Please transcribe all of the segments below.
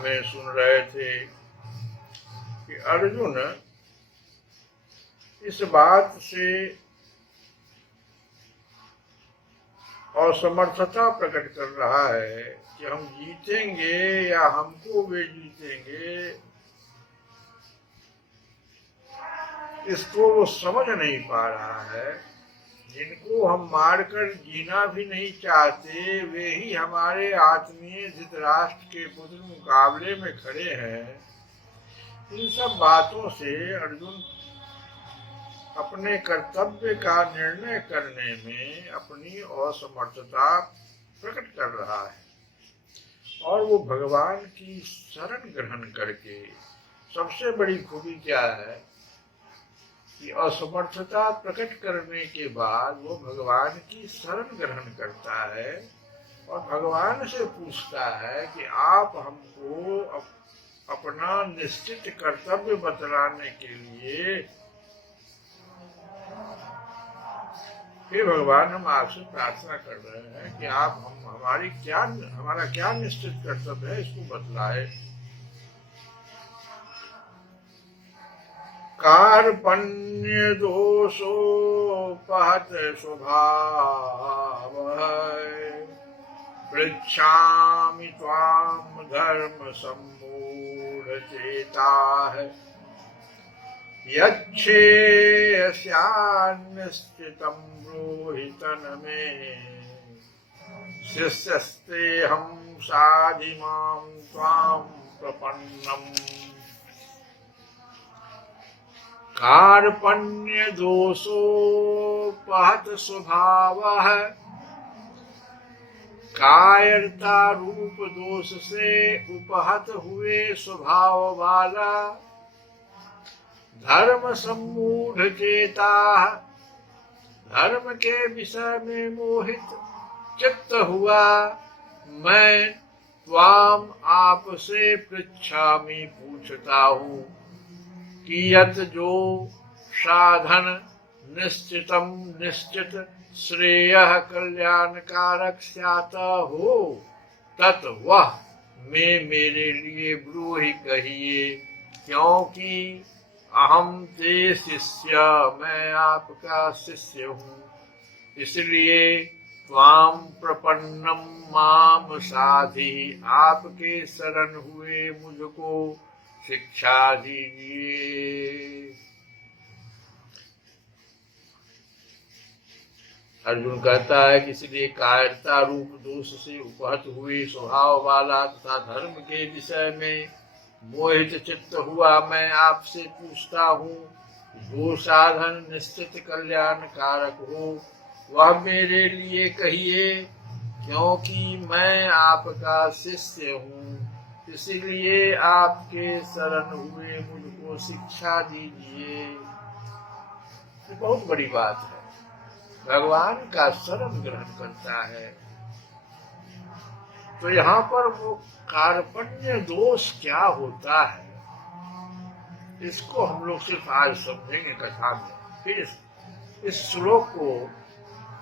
में सुन रहे थे कि अर्जुन इस बात से असमर्थता प्रकट कर रहा है कि हम जीतेंगे या हमको वे जीतेंगे, इसको वो समझ नहीं पा रहा है। जिनको हम मारकर जीना भी नहीं चाहते, वे ही हमारे आत्मीय धृतराष्ट्र के पुत्र मुकाबले में खड़े हैं। इन सब बातों से अर्जुन अपने कर्तव्य का निर्णय करने में अपनी असमर्थता प्रकट कर रहा है और वो भगवान की शरण ग्रहण करके, सबसे बड़ी खूबी क्या है कि असमर्थता प्रकट करने के बाद वो भगवान की शरण ग्रहण करता है और भगवान से पूछता है कि आप हमको अपना निश्चित कर्तव्य बतलाने के लिए, हे भगवान, हम आपसे प्रार्थना कर रहे हैं कि आप हमारा क्या निश्चित कर्तव्य है इसको बतलाए। कार्पण्य दोषोपहत स्वभाव पृच्छामि त्वां धर्म सम्मूढ़ चेताः यच्छ्रेयस्यान्निश्चितं ब्रूहि तन्मे शिष्यस्तेऽहं साधिमां त्वां प्रपन्नम्। कार्पण्य दोषोपहत स्वभावः, कायरता रूप दोष से उपहत हुए स्वभाव वाला, धर्म सम्मूढ़ चेता, धर्म के विषय में मोहित चित्त हुआ, मैं त्वाम आपसे पृच्छामि पूछता हूँ कि यत जो साधन निश्चितम निश्चित श्रेयः कल्याणकारक स्यात् हो, तत् वह मैं मेरे लिए ब्रूहि कहिए, क्योंकि अहम ते शिष्य, मैं आपका शिष्य हूँ, इसलिए त्वाम प्रपन्नम माम साधि, आपके शरण हुए मुझको शिक्षा दीजिए। अर्जुन कहता है कि इसलिए कायरता रूप दोष से उपहत हुए स्वभाव वाला तथा धर्म के विषय में मोहित चित्त हुआ मैं आपसे पूछता हूँ, जो साधन निश्चित कल्याण कारक हो वह मेरे लिए कहिए, क्योंकि मैं आपका शिष्य हूँ, इसलिए आपके शरण हुए मुझको शिक्षा दीजिए। ये बहुत बड़ी बात है, भगवान का शरण ग्रहण करता है। तो यहाँ पर वो कार्पण्य दोष क्या होता है, इसको हम लोग सिर्फ आज समझेंगे कथा में, फिर इस श्लोक को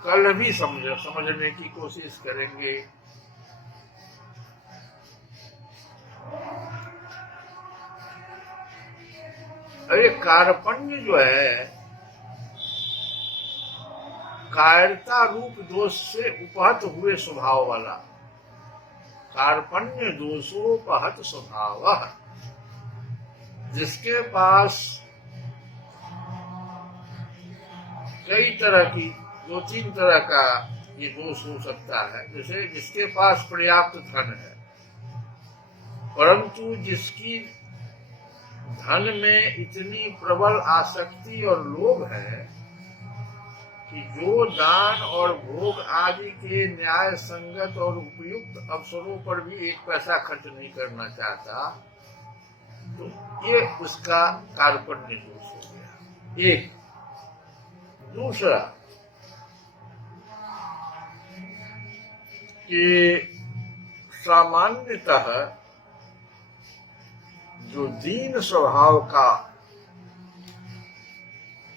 कल भी समझने की कोशिश करेंगे। अरे कार्पण्य जो है, कायरता रूप दोष से उपहत हुए स्वभाव वाला, कार्पण्य दोषोपहत स्वभाव, जिसके पास कई तरह की, 2-3 तरह का ये दोष हो सकता है। जैसे जिसके पास पर्याप्त धन है, परंतु जिसकी धन में इतनी प्रबल आसक्ति और लोभ है कि जो दान और भोग आदि के न्याय संगत और उपयुक्त अवसरों पर भी 1 पैसा खर्च नहीं करना चाहता, तो ये उसका कार्पण्य दोष हो गया। एक दूसरा कि सामान्यतः जो दीन स्वभाव का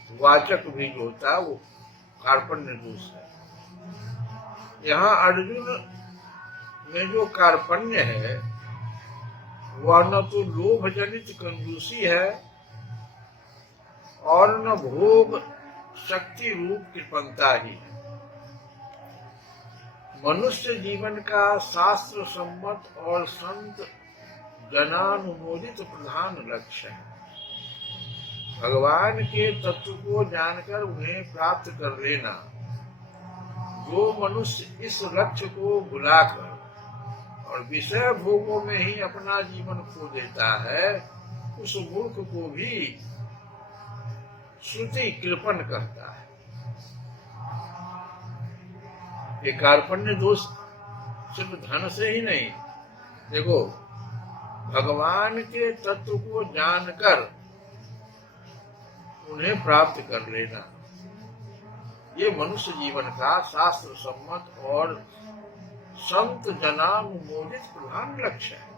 वाचक भी जो होता है वो कार्पण्य दोष है। यहाँ अर्जुन में जो कार्पण्य है वह न तो लोभ जनित कंजूसी है और न भोग शक्ति रूप कृपणता ही है। मनुष्य जीवन का शास्त्र सम्मत और संत जनानुमोदित प्रधान लक्ष्य है। भगवान के तत्व को जानकर उन्हें प्राप्त कर लेना। जो मनुष्य इस लक्ष्य को भुलाकर और विषय भोगों में ही अपना जीवन खो देता है, उस मूर्ख को भी श्रुति कृपण कहता है। ये कार्पण्य दोष सिर्फ धन से ही नहीं, देखो भगवान के तत्व को जानकर उन्हें प्राप्त कर लेना, ये मनुष्य जीवन का शास्त्र सम्मत और संत जनानुमोदित प्रधान लक्ष्य है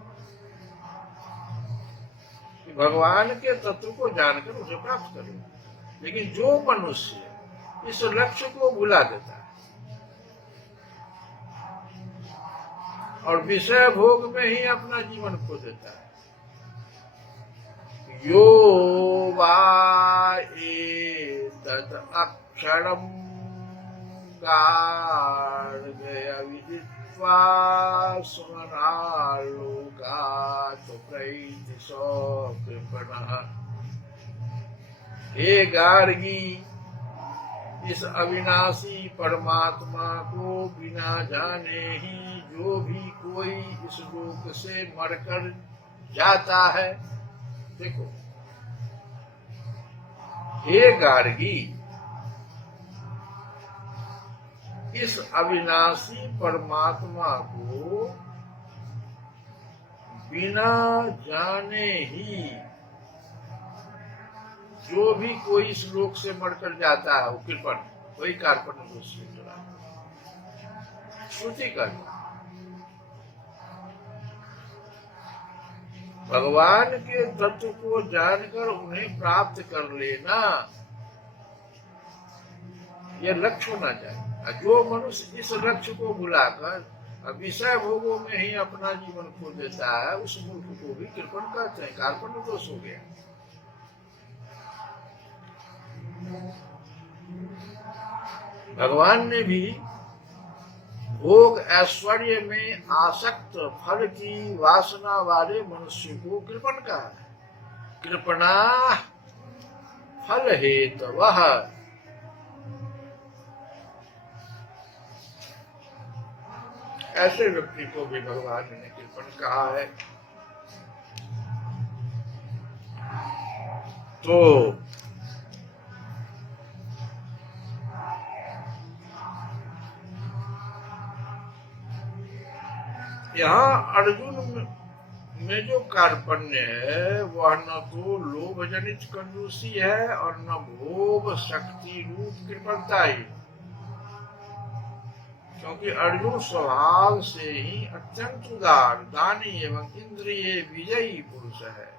कि भगवान के तत्व को जानकर उसे प्राप्त करें। लेकिन जो मनुष्य इस लक्ष्य को भुला देता है और विषय भोग में ही अपना जीवन खो देता है, यो वा एतद् अक्षरम् गार्गय विदित्वा स्मरालोकात् प्रैतिसो कृपणः। हे गार्गी, इस अविनाशी परमात्मा को बिना जाने ही जो भी कोई इस लोक से मरकर जाता है, देखो हे गार्गी, इस अविनाशी परमात्मा को बिना जाने ही जो भी कोई इस लोक से मरकर जाता है, वो कृपण, वही कार्पण्य दोष से जुड़ा है। श्रुति करना, भगवान के तत्व को जानकर उन्हें प्राप्त कर लेना, यह लक्ष्य होना चाहिए। जो मनुष्य इस लक्ष्य को भुलाकर विषय भोगों में ही अपना जीवन खो देता है, उस मूर्ख को भी कृपण कहते हैं, कार्पण्य दोष हो गया। भगवान ने भी भोग ऐश्वर्य में आसक्त फल की वासना वाले मनुष्य को कृपण कहा है। कृपणा फल हेतवः, ऐसे व्यक्ति को भी भगवान ने कृपण कहा है। तो यहाँ अर्जुन में जो कार्पण्य है वह न तो लोभ जनित कंजूसी है और न भोग शक्ति रूप कृपणता ही, क्योंकि अर्जुन स्वभाव से ही अत्यंत उदार, दानी एवं इंद्रिय विजयी पुरुष है।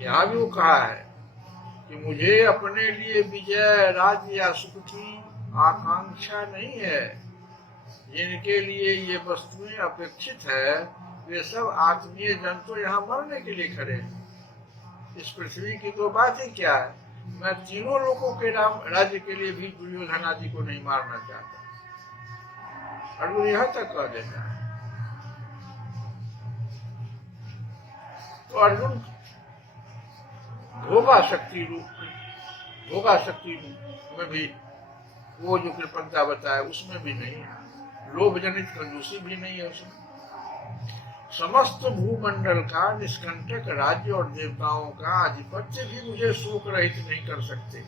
यहाँ भी वो कहा है कि मुझे अपने लिए विजय, राज्य या सुख की आकांक्षा नहीं है। जिनके लिए ये वस्तुएं अपेक्षित है वे सब आत्मीय जन तो यहाँ मरने के लिए खड़े हैं। इस पृथ्वी की तो बात ही क्या है, मैं तीनों लोगों के नाम राज्य के लिए भी दुर्योधन आदि को नहीं मारना चाहता। अर्जुन यहाँ तक कह देता है। तो अर्जुन भोगाशक्ति रूप में भी वो जो कृपणता बताया उसमें भी नहीं है, लोभ जनित कंजूसी भी नहीं है उसमें। समस्त भूमंडल का निष्कंटक राज्य और देवताओं का आधिपत्य भी मुझे शोक रहित नहीं कर सकते।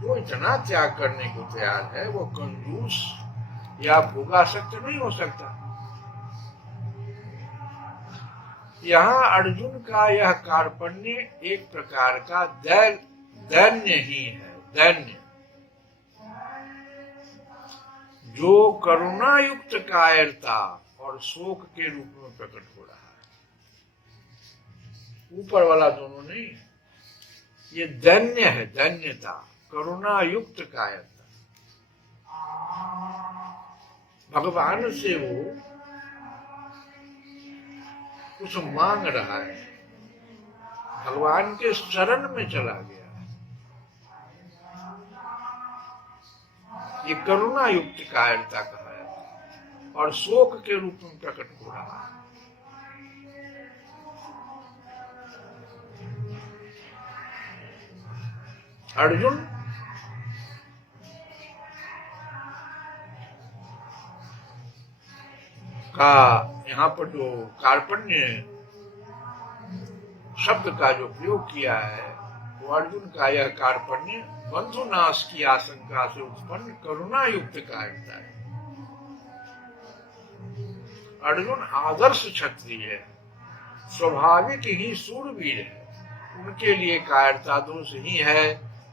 जो इतना त्याग करने को तैयार है वो कंजूस या भोगासक्त नहीं हो सकता। यहाँ अर्जुन का यह कार्पण्य एक प्रकार का दैन्य ही है, दैन्य जो करुणा युक्त कायरता और शोक के रूप में प्रकट हो रहा है। ऊपर वाला दोनों नहीं, ये दैन्य है, दैन्यता, करुणा युक्त कायरता। भगवान से वो कुछ मांग रहा है, भगवान के शरण में चला गया। ये करुणा युक्त कायरता कहा है और शोक के रूप में प्रकट हो रहा है। अर्जुन का यहाँ पर जो कार्पण्य शब्द का जो प्रयोग किया है वो अर्जुन का यह कार्पण्य बंधुनाश की आशंका से उत्पन्न करुणा युक्त कायरता है। अर्जुन आदर्श क्षत्रिय है, स्वाभाविक ही शूरवीर है, उनके लिए कायरता दोष ही है,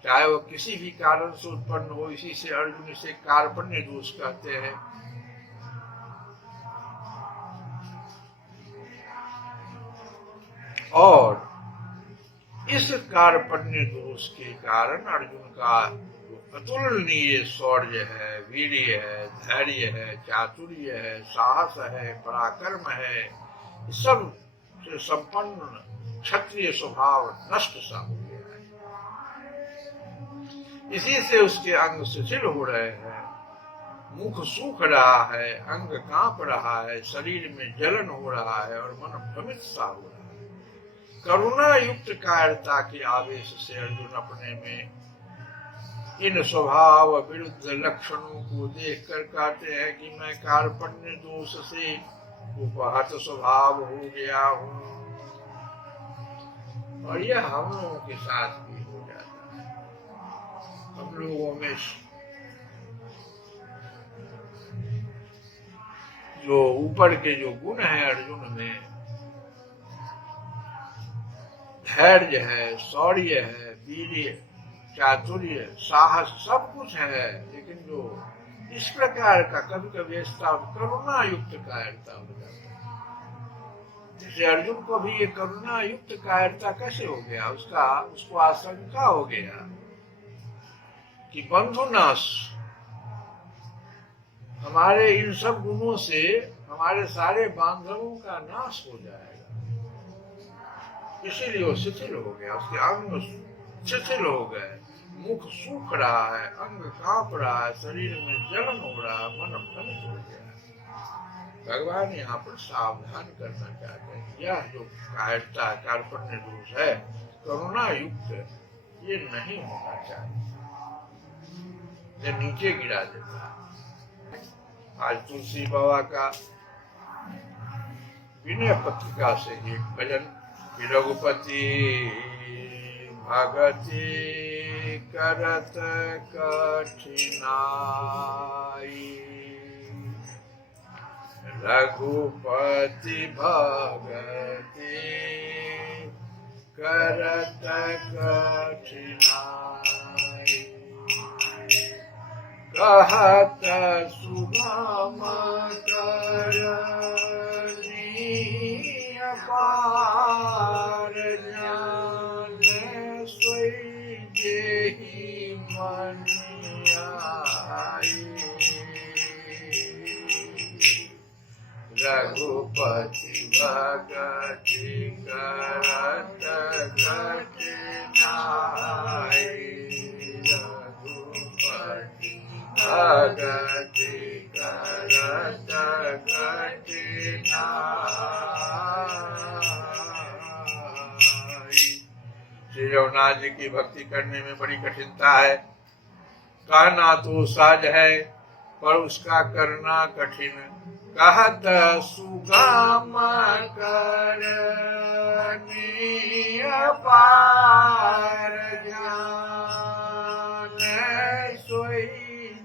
चाहे वह किसी भी कारण से उत्पन्न हो। इसी से अर्जुन इसे कार्पण्य दोष कहते हैं। और इस कार्पण्य दोष के कारण अर्जुन का अतुलनीय शौर्य है, वीर्य है, धैर्य है, चातुर्य है, साहस है, पराक्रम है, सब से संपन्न क्षत्रिय स्वभाव नष्ट सा हो गया है। इसी से उसके अंग शिथिल हो रहे हैं, मुख सूख रहा है, अंग कांप रहा है, शरीर में जलन हो रहा है और मन भ्रमित सा हो रहा है। करुणा युक्त कायरता के आवेश से अर्जुन अपने में इन स्वभाव विरुद्ध लक्षणों को देखकर कहते हैं कि मैं कार्पण्य दोष से उपहत स्वभाव हो गया हूँ। और यह हम लोगों के साथ भी हो जाता है। हम लोगों में जो ऊपर के जो गुण है अर्जुन में, धैर्य है, शौर्य है, वीर्य, चातुर्य, साहस, सब कुछ है, लेकिन जो इस प्रकार का कभी कभी ऐसा करुणा युक्त कायरता हो जाता है। जैसे अर्जुन को भी ये करुणा युक्त कायरता कैसे हो गया, उसको आशंका हो गया कि बंधुनाश, हमारे इन सब गुणों से हमारे सारे बांधवों का नाश हो जाएगा। इसीलिए वो शिथिल हो गया, उसके अंग शिथिल हो गए, मुख सूख रहा है, अंग कांप रहा है, शरीर में जलन हो रहा है, मन भ्रमित हो गया है। भगवान यहाँ पर सावधान करना चाहते हैं। यह जो कायरता, कार्पण्य दोष है, करुणा युक्त, ये नहीं होना चाहिए, ये नीचे गिरा देता है। आज तुलसी बाबा का विनय पत्रिका से एक भजन, रघुपति भगति करत कठिनाई, रघुपति भगति करत कठिनाई, कहत सुगम पार ज्ञान सोई जेहि मन आई, रघुपति भगति करत कठिनाई, रघुपति भगति करत कठिनाई। श्री रघुनाथ जी की भक्ति करने में बड़ी कठिनता है। कहना तो सहज है पर उसका करना कठिन। कहत सुगम करनी अपार ज्ञान सोई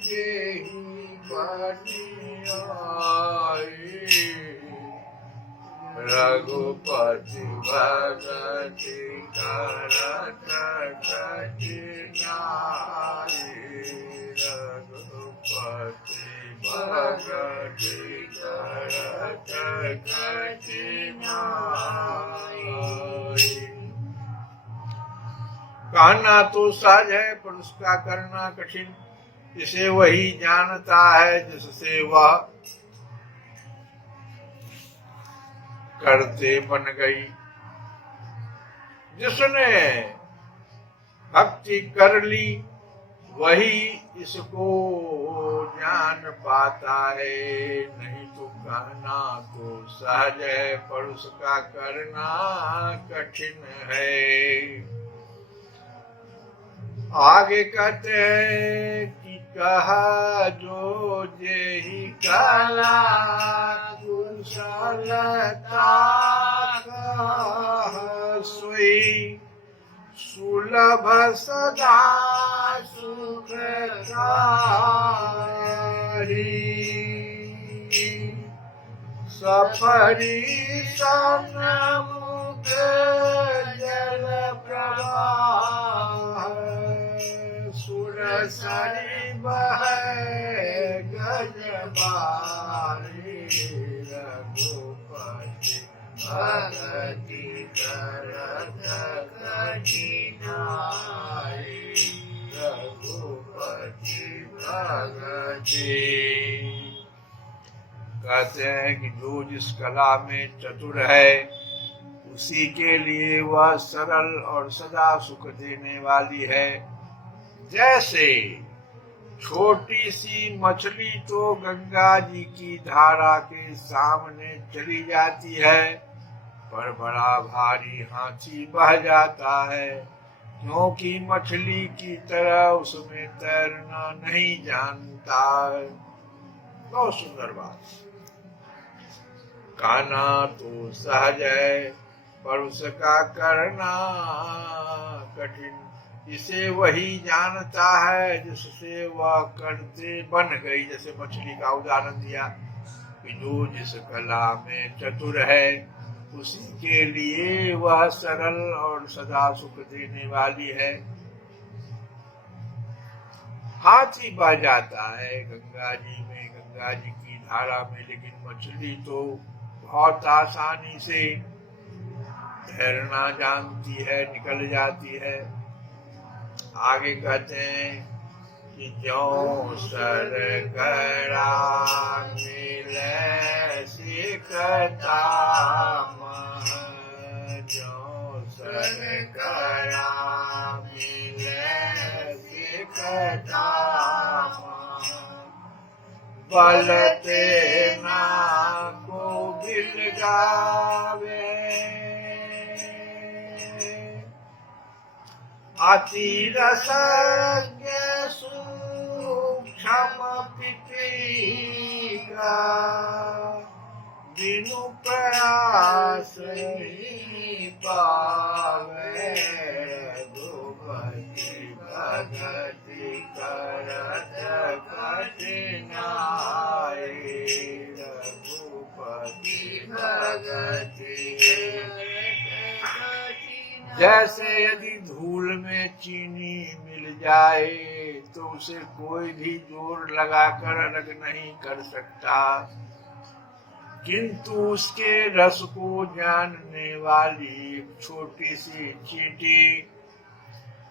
जेहि बनि आई, रघुपति भगति करत कठिनाई, रघुपति भगति करत कठिनाई। कहना तो सहज है पर उसका करना कठिन। इसे वही जानता है जिससे वह करते बन गई। जिसने भक्ति कर ली वही इसको जान पाता है। नहीं तो कहना तो सहज है पर उसका करना कठिन है। आगे कहते हैं कि कहा जो जेहि कला कुल कुशलता सोई सुलभ सदा सुखकारी सफरी सन्मुख जल प्रवाह सुरसरी बह गजबारी रघुपति भगति करत कठिनाई रघुपति भगति। कहते हैं कि जो जिस कला में चतुर है उसी के लिए वह सरल और सदा सुख देने वाली है। जैसे छोटी सी मछली तो गंगा जी की धारा के सामने चली जाती है, पर बड़ा भारी हाथी बह जाता है, क्योंकि मछली की तरह उसमें तैरना नहीं जानता है। बहुत सुंदर बात। कहना तो सहज है पर उसका करना कठिन। इसे वही जानता है जिससे वह करते बन गई। जैसे मछली का उदाहरण दिया कि जो जिस कला में चतुर है उसी के लिए वह सरल और सदा सुख देने वाली है। हाथी बह जाता है गंगा जी में, गंगा जी की धारा में, लेकिन मछली तो बहुत आसानी से तैरना जानती है, निकल जाती है। आगे कहते हैं कि जो सरगरा मिले सिकता मह, जो सरगरा मिले सिकता मह, बलते ना को बिल गावे, अति रसज्ञ सूक्ष्म पिपीका, बिनु प्रयास ही पावे, रघुपति भगति करत कठिनाई, रघुपति भगति। जैसे यदि धूल में चीनी मिल जाए तो उसे कोई भी जोर लगाकर अलग नहीं कर सकता, किंतु उसके रस को जानने वाली एक छोटी सी चींटी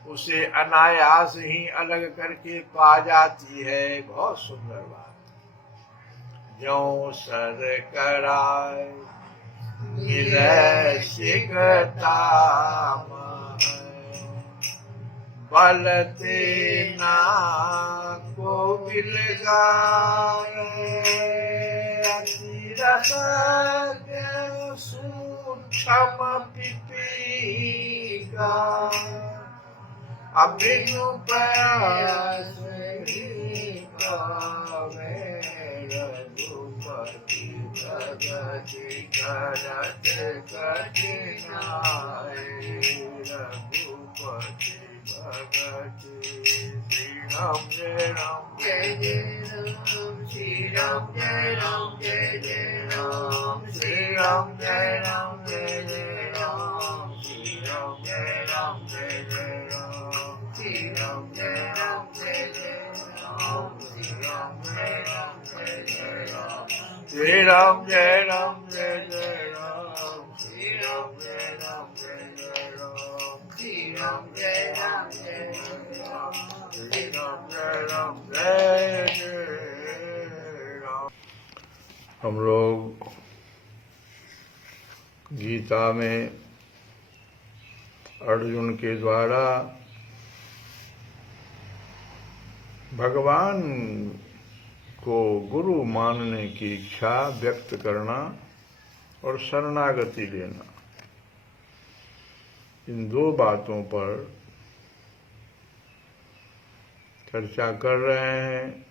उसे अनायास ही अलग करके पा जाती है। बहुत सुंदर बात। जो सर कराए मिले सिकता मह, बलते ना को बिल गावे, अति रसज्ञ सूक्ष्म पिपीका, अबिनु प्रयास ही पावे, रघुपति भगति करत कठिनाई, रघुपति भगति। श्री राम जय राम जय जय राम, श्री राम जय राम जय जय राम, श्री राम जय राम जय जय राम, श्री राम जय राम जय जय राम, श्री राम जय राम जय जय राम, श्री राम जय राम जय जय राम, श्री राम जय राम जय जय राम, श्री राम जय राम जय जय राम, श्री राम जय राम जय जय राम, श्री राम जय राम जय जय राम। हम लोग गीता में अर्जुन के द्वारा भगवान को गुरु मानने की इच्छा व्यक्त करना और शरणागति लेना, इन दो बातों पर चर्चा कर रहे हैं।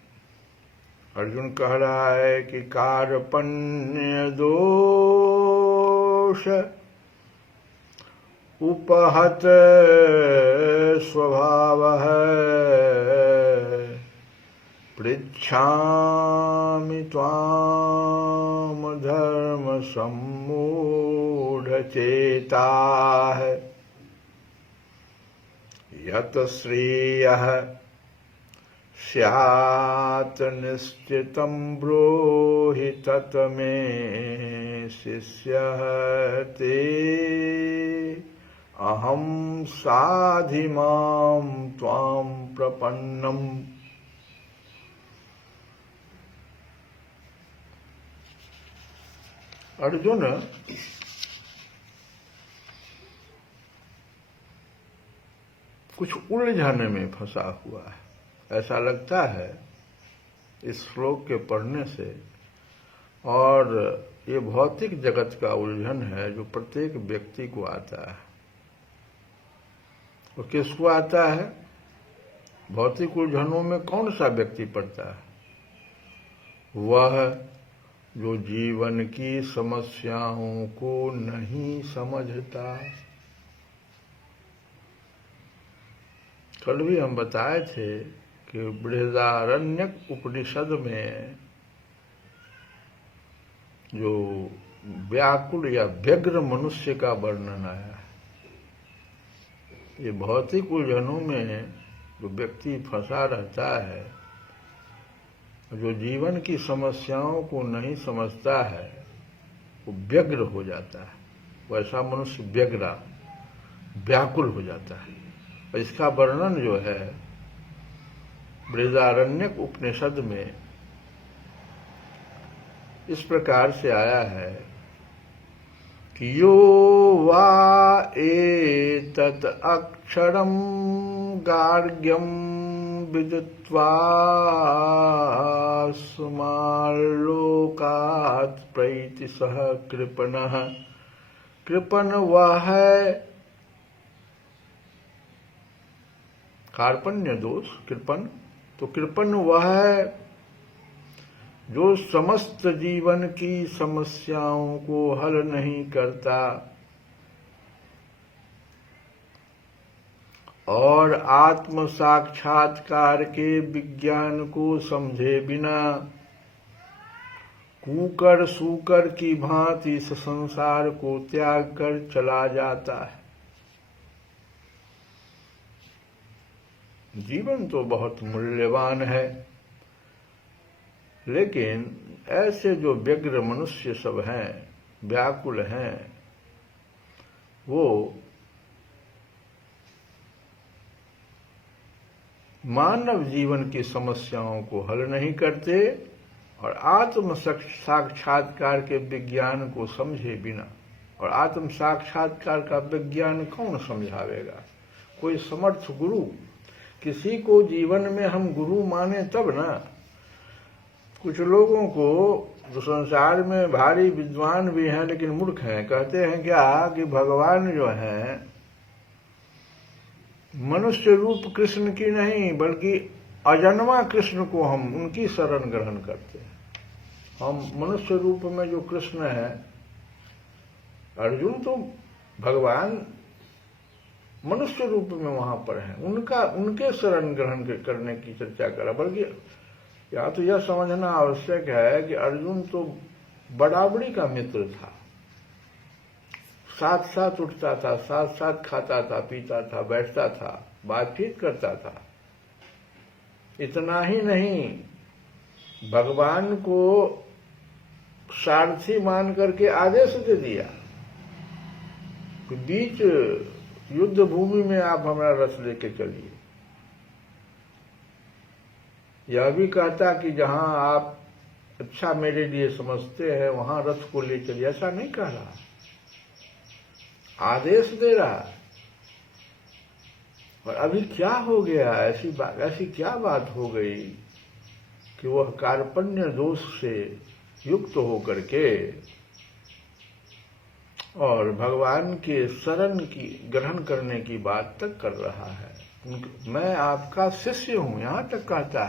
अर्जुन कह रहा है कि कार्पण्य दोष उपहत स्वभाव पृच्छामि त्वाम धर्म सम्मूढ़ चेता यत श्रेयः स्यात् निश्चितं ब्रूहि तत् मे शिष्यः ते अहं साधिमां त्वां प्रपन्नम्। अर्जुन कुछ उलझन में फंसा हुआ है, ऐसा लगता है इस श्लोक के पढ़ने से। और ये भौतिक जगत का उलझन है जो प्रत्येक व्यक्ति को आता है। और किसको आता है? भौतिक उलझनों में कौन सा व्यक्ति पड़ता है? वह जो जीवन की समस्याओं को नहीं समझता। कल भी हम बताए थे कि बृहदारण्यक उपनिषद में जो व्याकुल या व्यग्र मनुष्य का वर्णन आया है। ये भौतिक उलझनों में जो व्यक्ति फंसा रहता है, जो जीवन की समस्याओं को नहीं समझता है, वो व्यग्र हो जाता है। वैसा मनुष्य व्यग्रा व्याकुल हो जाता है। और इसका वर्णन जो है बृहदारण्यक उपनिषद में इस प्रकार से आया है कि यो वा एतत् अक्षरम गार्ग्यम विदित्वा स्मार्लोकात् प्रैति सह कृपणः। कृपण वह है, कार्पण्य दोष कृपण, तो कृपण वह है जो समस्त जीवन की समस्याओं को हल नहीं करता और आत्म साक्षात्कार के विज्ञान को समझे बिना कूकर सूकर की भांति इस संसार को त्याग कर चला जाता है। जीवन तो बहुत मूल्यवान है, लेकिन ऐसे जो व्यग्र मनुष्य सब हैं, व्याकुल हैं, वो मानव जीवन की समस्याओं को हल नहीं करते और आत्म साक्षात्कार के विज्ञान को समझे बिना। और आत्म साक्षात्कार का विज्ञान कौन समझावेगा? कोई समर्थ गुरु। किसी को जीवन में हम गुरु माने तब ना। कुछ लोगों को जो संसार में भारी विद्वान भी हैं लेकिन मूर्ख हैं, कहते हैं क्या कि भगवान जो हैं मनुष्य रूप कृष्ण की नहीं बल्कि अजन्मा कृष्ण को हम उनकी शरण ग्रहण करते हैं। हम मनुष्य रूप में जो कृष्ण है, अर्जुन तो भगवान मनुष्य रूप में वहां पर हैं, उनके शरण ग्रहण करने की चर्चा करा। बल्कि या तो यह समझना आवश्यक है कि अर्जुन तो बराबरी का मित्र था, साथ साथ उठता था, साथ साथ खाता था, पीता था, बैठता था, बातचीत करता था। इतना ही नहीं, भगवान को सारथी मान करके आदेश दे दिया कि बीच युद्ध भूमि में आप हमारा रथ लेके चलिए। यह भी कहता कि जहां आप अच्छा मेरे लिए समझते हैं वहां रथ को ले चलिए। ऐसा नहीं कह रहा, आदेश दे रहा। और अभी क्या हो गया? ऐसी क्या बात हो गई कि वह कार्पण्य दोष से युक्त होकर के और भगवान के शरण की ग्रहण करने की बात तक कर रहा है। मैं आपका शिष्य हूं, यहां तक कहता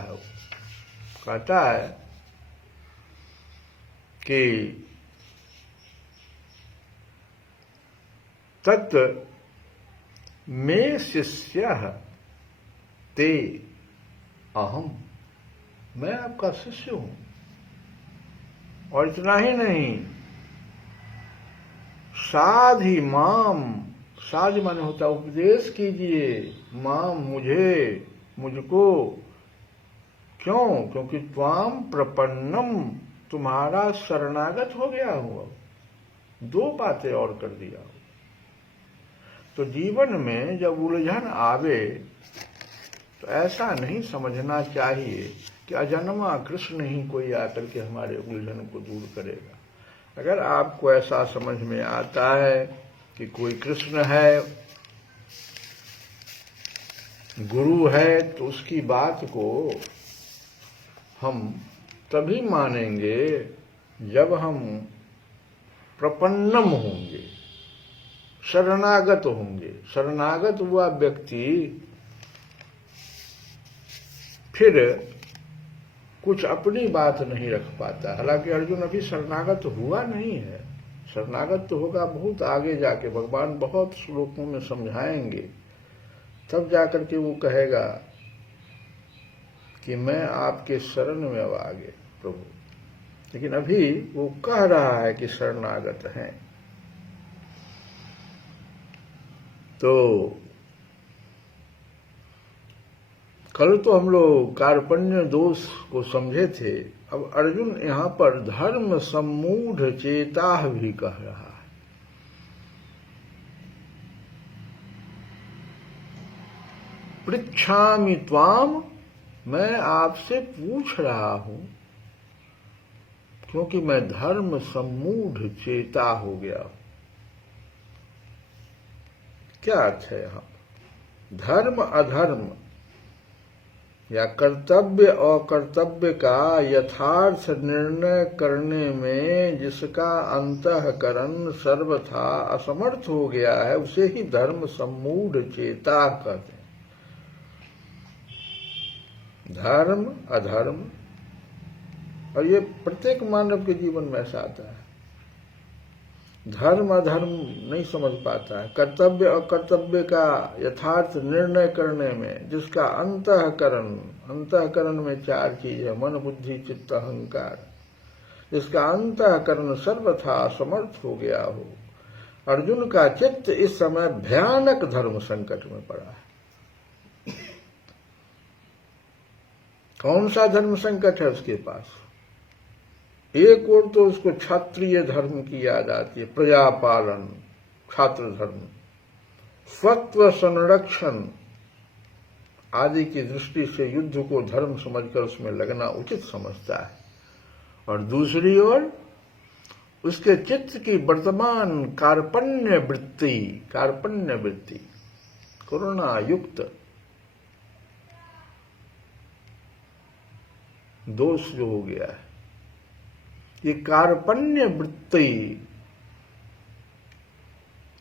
है कि तत् मे शिष्यः ते अहम, मैं आपका शिष्य हूं। और इतना ही नहीं, साधि माम, साधि माने होता उपदेश कीजिए, माम मुझे, मुझको, क्यों? क्योंकि त्वाम प्रपन्नम, तुम्हारा शरणागत हो गया हूं। दो बातें और कर दिया। तो जीवन में जब उलझन आवे तो ऐसा नहीं समझना चाहिए कि अजन्मा कृष्ण ही कोई आकर के हमारे उलझन को दूर करेगा। अगर आपको ऐसा समझ में आता है कि कोई कृष्ण है, गुरु है, तो उसकी बात को हम तभी मानेंगे जब हम प्रपन्नम होंगे, शरणागत होंगे। शरणागत हुआ व्यक्ति फिर कुछ अपनी बात नहीं रख पाता। हालांकि अर्जुन अभी शरणागत हुआ नहीं है, शरणागत तो होगा बहुत आगे जाके, भगवान बहुत श्लोकों में समझाएंगे, तब जाकर के वो कहेगा कि मैं आपके शरण में अब आ गया प्रभु। लेकिन अभी वो कह रहा है कि शरणागत हैं। तो कल तो हम लोग कार्पण्य दोष को समझे थे। अब अर्जुन यहां पर धर्म सम्मूढ़ चेता भी कह रहा है। पृच्छामि त्वाम, मैं आपसे पूछ रहा हूं क्योंकि मैं धर्म सम्मूढ़ चेता हो गया। क्या अर्थ है यहां? धर्म अधर्म या कर्तव्य अकर्तव्य का यथार्थ निर्णय करने में जिसका अंतःकरण सर्वथा असमर्थ हो गया है, उसे ही धर्म सम्मूढ़ चेता कहते हैं। धर्म अधर्म, और ये प्रत्येक मानव के जीवन में ऐसा आता है। धर्म अधर्म नहीं समझ पाता है। कर्तव्य अकर्तव्य का यथार्थ निर्णय करने में जिसका अंतःकरण, अंतःकरण में चार चीज है, मन बुद्धि चित्त अहंकार, जिसका अंतःकरण सर्वथा समर्थ हो गया हो। अर्जुन का चित्त इस समय भयानक धर्म संकट में पड़ा है। कौन सा धर्म संकट है उसके पास? एक ओर तो उसको क्षत्रिय धर्म की याद आती है, प्रजापालन, छात्र धर्म, स्वत्व संरक्षण आदि की दृष्टि से युद्ध को धर्म समझकर उसमें लगना उचित समझता है। और दूसरी ओर उसके चित्त की वर्तमान कार्पण्य वृत्ति, कार्पण्य वृत्ति, करुणा युक्त दोष जो हो गया है, ये कार्पण्य वृत्ति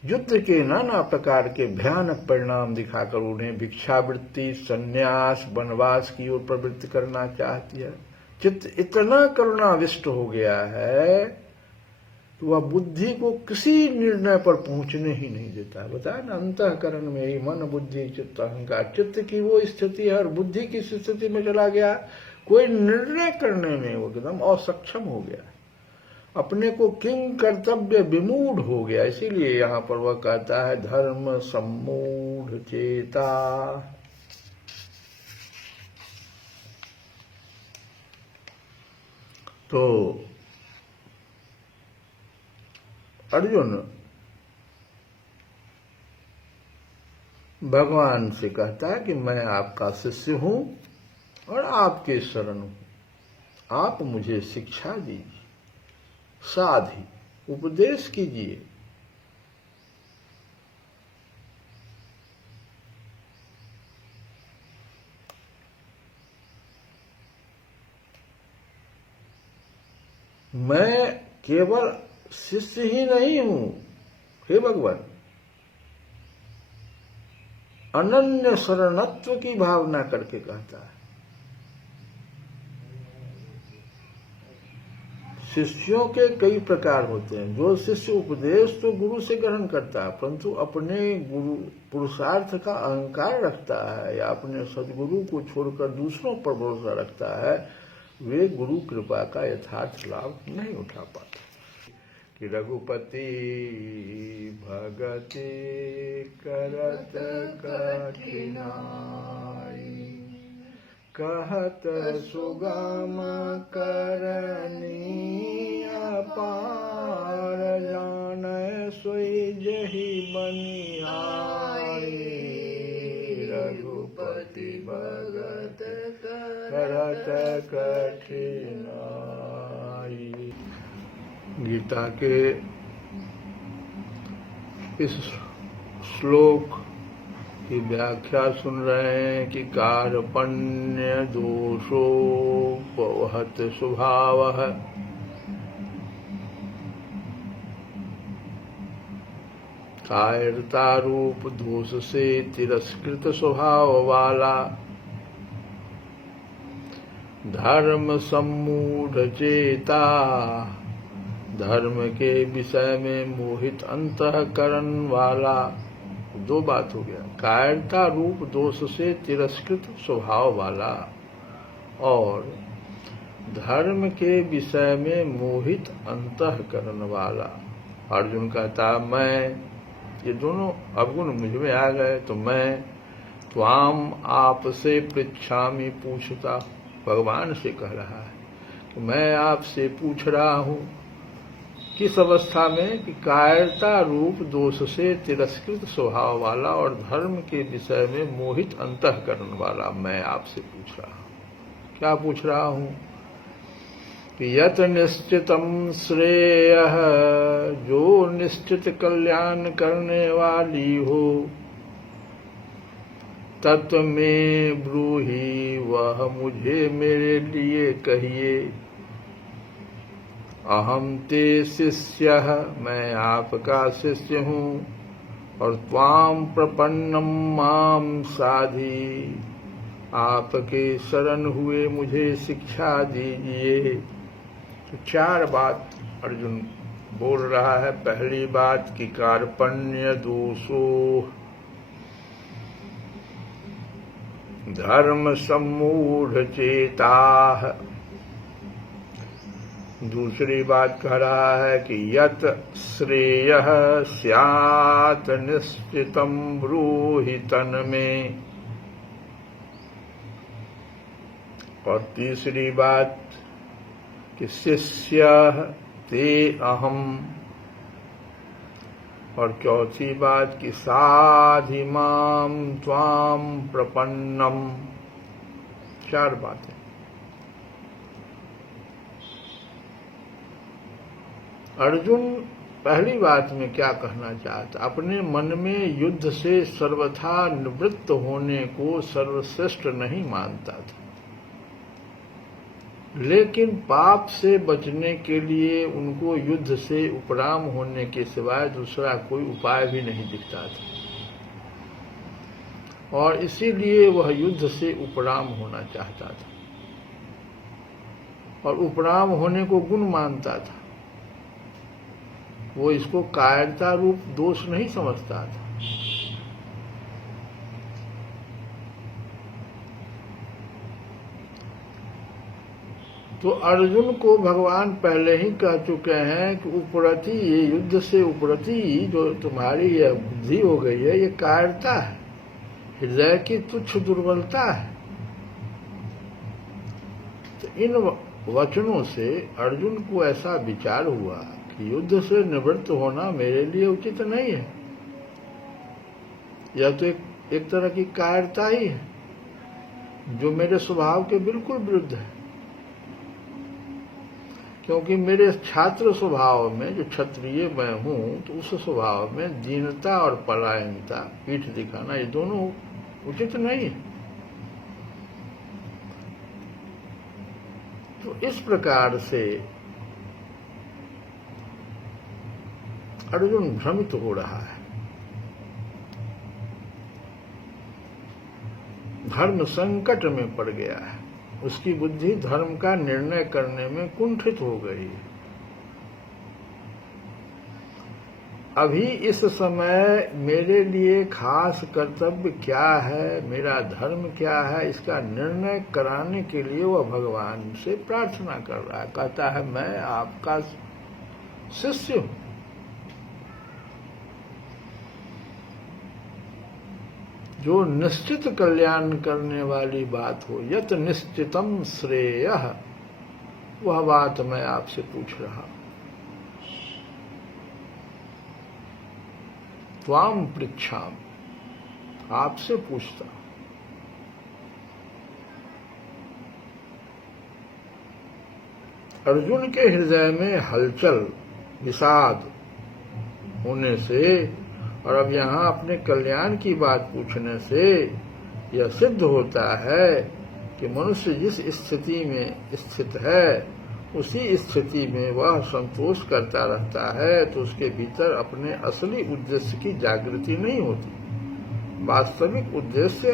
युद्ध के नाना प्रकार के भयानक परिणाम दिखाकर उन्हें भिक्षावृत्ति, संन्यास, वनवास की ओर प्रवृत्त करना चाहती है। चित्त इतना करुणाविष्ट हो गया है कि वह बुद्धि को किसी निर्णय पर पहुंचने ही नहीं देता। बताया ना, अंतःकरण में ही मन बुद्धि चित्त अहंकार, चित्त की वो स्थिति है और बुद्धि की स्थिति में चला गया, कोई निर्णय करने में वो एकदम असक्षम हो गया, अपने को किंग कर्तव्य विमूढ़ हो गया। इसीलिए यहां पर वह कहता है धर्म सम्मूढ़ चेता। तो अर्जुन भगवान से कहता है कि मैं आपका शिष्य हूं और आपके शरण हूं, आप मुझे शिक्षा दीजिए, साधि उपदेश कीजिए। मैं केवल शिष्य ही नहीं हूं, हे भगवान, अनन्य शरणत्व की भावना करके कहता है। शिष्यों के कई प्रकार होते हैं। जो शिष्य उपदेश तो गुरु से ग्रहण करता है, परंतु अपने गुरु पुरुषार्थ का अहंकार रखता है या अपने सदगुरु को छोड़कर दूसरों पर भरोसा रखता है, वे गुरु कृपा का यथार्थ लाभ नहीं उठा पाते। कि रघुपति भगति करत कठिनाई, कहत सुगम करनी अपार, जान सोई जही बनियाई, रघुपति भगत करत कठिनाई। गीता के इस श्लोक की व्याख्या सुन रहे हैं कि कार्पण्य दोषोपहत स्वभावः, कायरता रूप दोष से तिरस्कृत स्वभाव वाला, धर्म सम्मूढ़ चेता, धर्म के विषय में मोहित अंतःकरण वाला। दो बात हो गया, कायरता रूप दोष से तिरस्कृत स्वभाव वाला और धर्म के विषय में मोहित अंतःकरण वाला। अर्जुन कहता मैं, ये दोनों अवगुण मुझ में आ गए तो मैं त्वाम आपसे पृच्छामि पूछता, भगवान से कह रहा है कि मैं आपसे पूछ रहा हूं किस अवस्था में, कि कायरता रूप दोष से तिरस्कृत स्वभाव वाला और धर्म के विषय में मोहित अंतःकरण वाला मैं आपसे पूछ रहा हूं। क्या पूछ रहा हूं कि यत निश्चितम श्रेयः, जो निश्चित कल्याण करने वाली हो, तत्व में ब्रूहि, वह मुझे मेरे लिए कहिए। अहम ते शिष्यः, मैं आपका शिष्य हूँ, और त्वाम प्रपन्नम माम साधि, आपके शरण हुए मुझे शिक्षा दीजिए। तो चार बात अर्जुन बोल रहा है। पहली बात कि कार्पण्य दोषो धर्म सम्मूढ़ चेताः, दूसरी बात कह रहा है कि यत श्रेयः स्यात् निश्चितम ब्रूहि तन्मे, और तीसरी बात कि शिष्यः ते अहम्, और चौथी बात कि साधि माम त्वाम प्रपन्नम। चार बातें। अर्जुन पहली बात में क्या कहना चाहता, अपने मन में युद्ध से सर्वथा निवृत्त होने को सर्वश्रेष्ठ नहीं मानता था, लेकिन पाप से बचने के लिए उनको युद्ध से उपराम होने के सिवाय दूसरा कोई उपाय भी नहीं दिखता था, और इसीलिए वह युद्ध से उपराम होना चाहता था और उपराम होने को गुण मानता था। वो इसको कायरता रूप दोष नहीं समझता था। तो अर्जुन को भगवान पहले ही कह चुके हैं कि उपरति, ये युद्ध से उपरति जो तुम्हारी यह बुद्धि हो गई है, ये कायरता है, हृदय की तुच्छ दुर्बलता है। तो इन वचनों से अर्जुन को ऐसा विचार हुआ कि युद्ध से निवृत्त होना मेरे लिए उचित नहीं है, यह तो एक तरह की कायरता ही है जो मेरे स्वभाव के बिल्कुल विरुद्ध है। क्योंकि मेरे छात्र स्वभाव में, जो क्षत्रिय मैं हूं, तो उस स्वभाव में दीनता और पलायनता, पीठ दिखाना, ये दोनों उचित नहीं है। तो इस प्रकार से अर्जुन भ्रमित हो रहा है। धर्म संकट में पड़ गया है, उसकी बुद्धि धर्म का निर्णय करने में कुंठित हो गई है। अभी इस समय मेरे लिए खास कर्तव्य क्या है, मेरा धर्म क्या है, इसका निर्णय कराने के लिए वह भगवान से प्रार्थना कर रहा है। कहता है मैं आपका शिष्य हूं। जो निश्चित कल्याण करने वाली बात हो, यत निश्चितम श्रेयः, वह बात मैं आपसे पूछ रहा हूं। त्वाम पृच्छाम, आपसे पूछता। अर्जुन के हृदय में हलचल, विषाद होने से और अब यहाँ अपने कल्याण की बात पूछने से यह सिद्ध होता है कि मनुष्य जिस स्थिति में स्थित है उसी स्थिति में वह संतोष करता रहता है, तो उसके भीतर अपने असली उद्देश्य की जागृति नहीं होती। वास्तविक उद्देश्य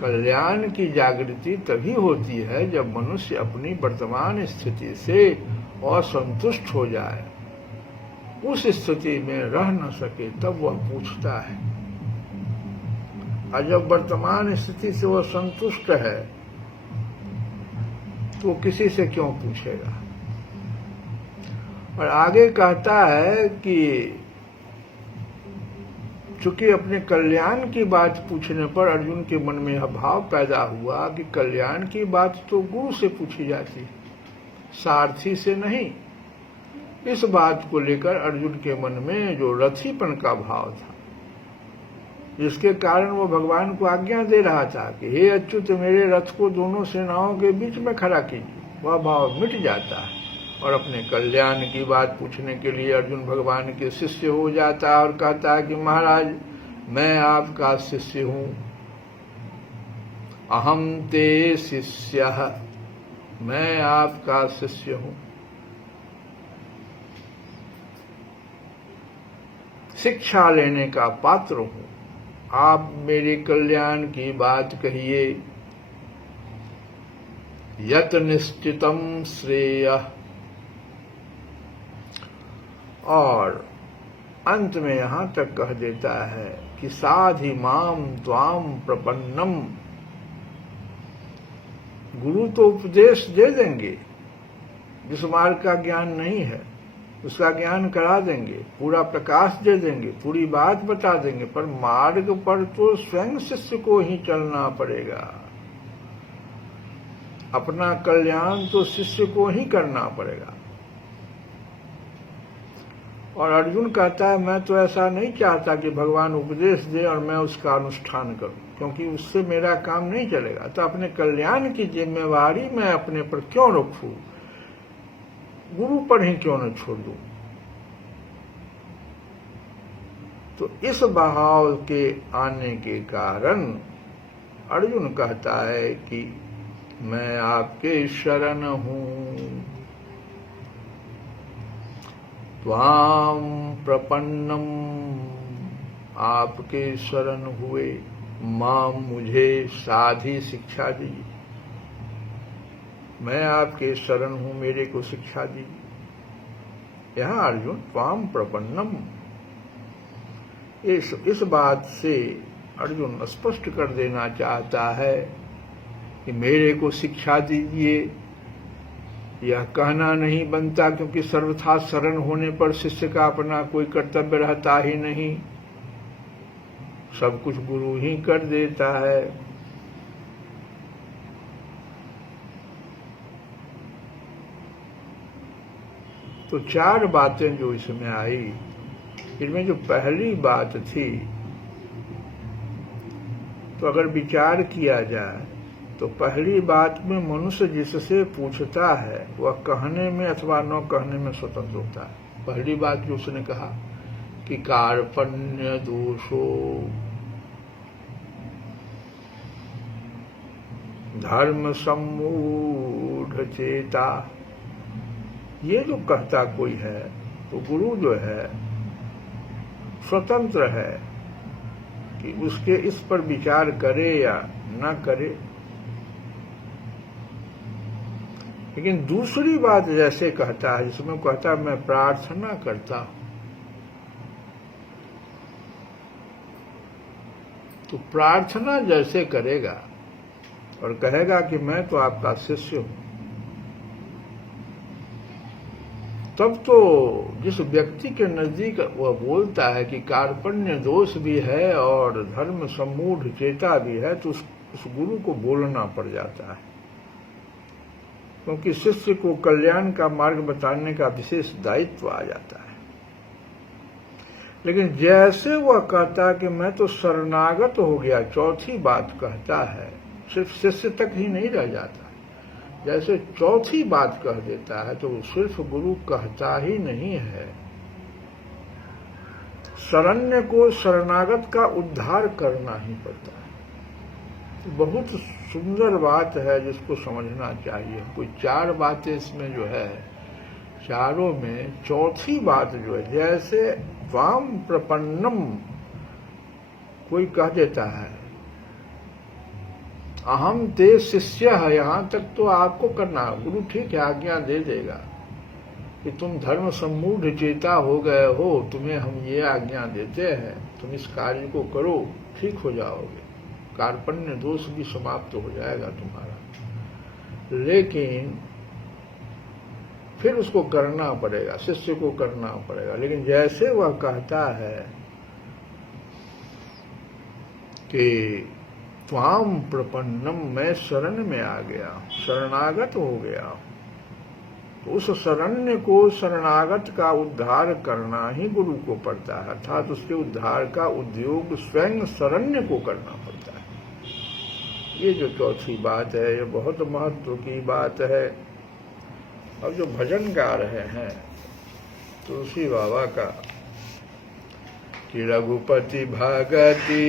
कल्याण की जागृति तभी होती है जब मनुष्य अपनी वर्तमान स्थिति से असंतुष्ट हो जाए, उस स्थिति में रह न सके, तब वह पूछता है। और जब वर्तमान स्थिति से वह संतुष्ट है तो किसी से क्यों पूछेगा। और आगे कहता है कि चूंकि अपने कल्याण की बात पूछने पर अर्जुन के मन में यह भाव पैदा हुआ कि कल्याण की बात तो गुरु से पूछी जाती है, सारथी से नहीं। इस बात को लेकर अर्जुन के मन में जो रथीपन का भाव था, जिसके कारण वो भगवान को आज्ञा दे रहा था कि हे अच्युत, मेरे रथ को दोनों सेनाओं के बीच में खड़ा कीजिए, वह भाव मिट जाता है और अपने कल्याण की बात पूछने के लिए अर्जुन भगवान के शिष्य हो जाता है और कहता है कि महाराज, मैं आपका शिष्य हूं। अहम ते शिष्यः, मैं आपका शिष्य हूं। शिक्षा लेने का पात्र हूं। आप मेरे कल्याण की बात कहिए। यत निश्चितम श्रेयः, और अंत में यहां तक कह देता है कि साधि माम त्वाम प्रपन्नम। गुरु तो उपदेश दे देंगे, जिस मार्ग का ज्ञान नहीं है उसका ज्ञान करा देंगे, पूरा प्रकाश दे देंगे, पूरी बात बता देंगे, पर मार्ग पर तो स्वयं शिष्य को ही चलना पड़ेगा। अपना कल्याण तो शिष्य को ही करना पड़ेगा। और अर्जुन कहता है मैं तो ऐसा नहीं चाहता कि भगवान उपदेश दे और मैं उसका अनुष्ठान करूं, क्योंकि उससे मेरा काम नहीं चलेगा। तो अपने कल्याण की जिम्मेवारी मैं अपने पर क्यों रखूं, गुरु पर ही क्यों न छोड़ दूं। तो इस भाव के आने के कारण अर्जुन कहता है कि मैं आपके शरण हूं। त्वाम प्रपन्नम, आपके शरण हुए। मां, मुझे साधी शिक्षा दी। मैं आपके शरण हूं, मेरे को शिक्षा दी। यहां अर्जुन त्वाम प्रपन्नम, इस बात से अर्जुन स्पष्ट कर देना चाहता है कि मेरे को शिक्षा दीजिए। यह कहना नहीं बनता, क्योंकि सर्वथा शरण होने पर शिष्य का अपना कोई कर्तव्य रहता ही नहीं, सब कुछ गुरु ही कर देता है। तो चार बातें जो इसमें आई, इनमें जो पहली बात थी, तो अगर विचार किया जाए तो पहली बात में मनुष्य जिससे पूछता है वह कहने में अथवा न कहने में स्वतंत्र होता है। पहली बात जो उसने कहा कि कार्पण्य दोषो धर्म सम्मूढ़ चेता, ये जो कहता कोई है तो गुरु जो है स्वतंत्र है कि उसके इस पर विचार करे या न करे। लेकिन दूसरी बात जैसे कहता है, जिसमें कहता है मैं प्रार्थना करता हूं, तो प्रार्थना जैसे करेगा और कहेगा कि मैं तो आपका शिष्य हूं, तब तो जिस व्यक्ति के नजदीक वह बोलता है कि कार्पण्य दोष भी है और धर्म सम्मूढ़ चेता भी है, तो उस गुरु को बोलना पड़ जाता है, क्योंकि शिष्य को कल्याण का मार्ग बताने का विशेष दायित्व आ जाता है। लेकिन जैसे वह कहता कि मैं तो शरणागत हो गया, चौथी बात कहता है, सिर्फ शिष्य तक ही नहीं रह जाता, जैसे चौथी बात कह देता है तो सिर्फ गुरु कहता ही नहीं है, शरण्य को शरणागत का उद्धार करना ही पड़ता है। बहुत सुंदर बात है जिसको समझना चाहिए। कोई 4 बातें इसमें जो है, चारों में चौथी बात जो है, जैसे वाम प्रपन्नम कोई कह देता है अहम ते शिष्य है, यहां तक तो आपको करना, गुरु ठीक है आज्ञा दे देगा कि तुम धर्म सम्मूढ़ चेता हो गए हो, तुम्हें हम ये आज्ञा देते हैं, तुम इस कार्य को करो, ठीक हो जाओगे, कार्पण्य दोष भी समाप्त हो जाएगा तुम्हारा। लेकिन फिर उसको करना पड़ेगा, शिष्य को करना पड़ेगा। लेकिन जैसे वह कहता है कि त्वाम प्रपन्नम, मैं शरण में आ गया, शरणागत हो गया, तो उस शरण्य को, शरणागत का उद्धार करना ही गुरु को पड़ता है, अर्थात उसके उद्धार का उद्योग स्वयं शरण्य को करना पड़ता है। ये जो चौथी बात है, ये बहुत महत्व की बात है। अब जो भजन गा रहे हैं तुलसी बाबा का कि रघुपति भगति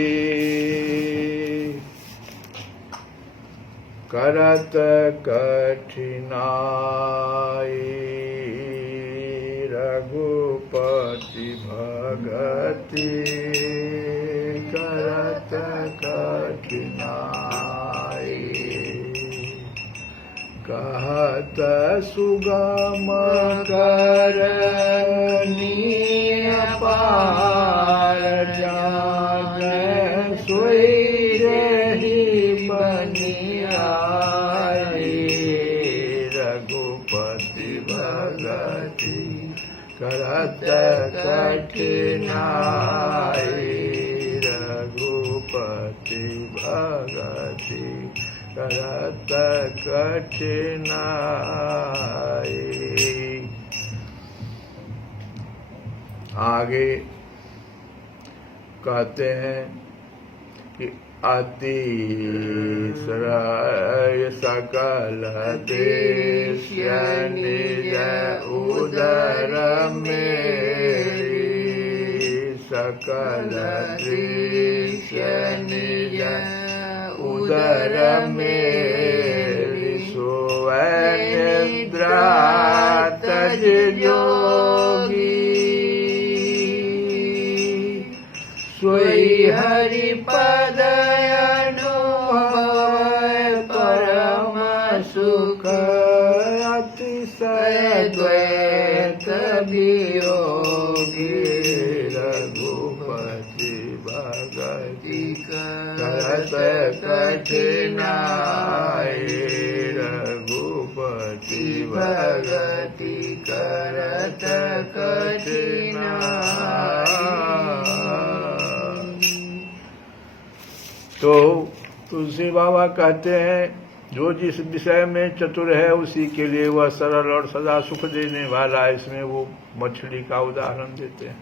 करत कठिनाई, रघुपति भगति करत कठिनाई, कहत सुगम करनीय पार जाने, सोई रही बनी आई, रघुपति भगति करत कठिनाई, रघुपति भगति करत कठिनाई। आगे कहते हैं कि अतिश्रय सकल देश निज उदर मेरी, सकल देश निज उदर मेरी, सोए निद्रा तज जोगी, सोई हरि पद अनुभव परम सुख, अतिशय द्वैत वियोगी, रघुपति भगति करत कठिनाई, रघुपति भगति करत कठिनाई। तो तुलसी बाबा कहते हैं जो जिस विषय में चतुर है उसी के लिए वह सरल और सदा सुख देने वाला है। इसमें वो मछली का उदाहरण देते हैं।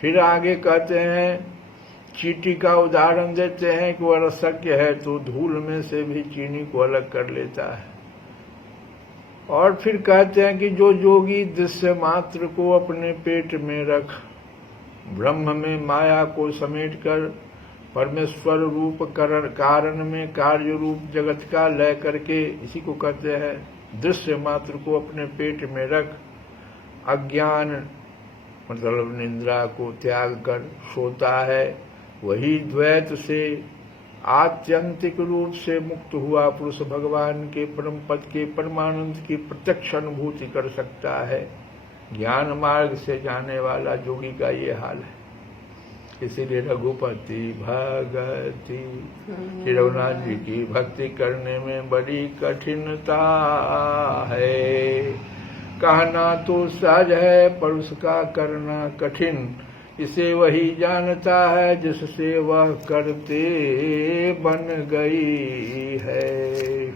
फिर आगे कहते हैं चींटी का उदाहरण देते हैं कि वह रसज्ञ है तो धूल में से भी चीनी को अलग कर लेता है। और फिर कहते हैं कि जो योगी दृश्य मात्र को अपने पेट में रख ब्रह्म में माया को समेट कर परमेश्वर रूप कारण में कार्य रूप जगत का लय करके, इसी को कहते हैं दृश्य मात्र को अपने पेट में रख, अज्ञान मतलब निंद्रा को त्याग कर सोता है, वही द्वैत से आत्यंतिक रूप से मुक्त हुआ पुरुष भगवान के परम पद के परमानंद की प्रत्यक्ष अनुभूति कर सकता है। ज्ञान मार्ग से जाने वाला योगी का ये हाल है। इसीलिए रघुपति भगति श्री रघुनाथ जी की भक्ति करने में बड़ी कठिनता है। कहना तो सहज है पर उसका करना कठिन, इसे वही जानता है जिससे वह करते बन गई है।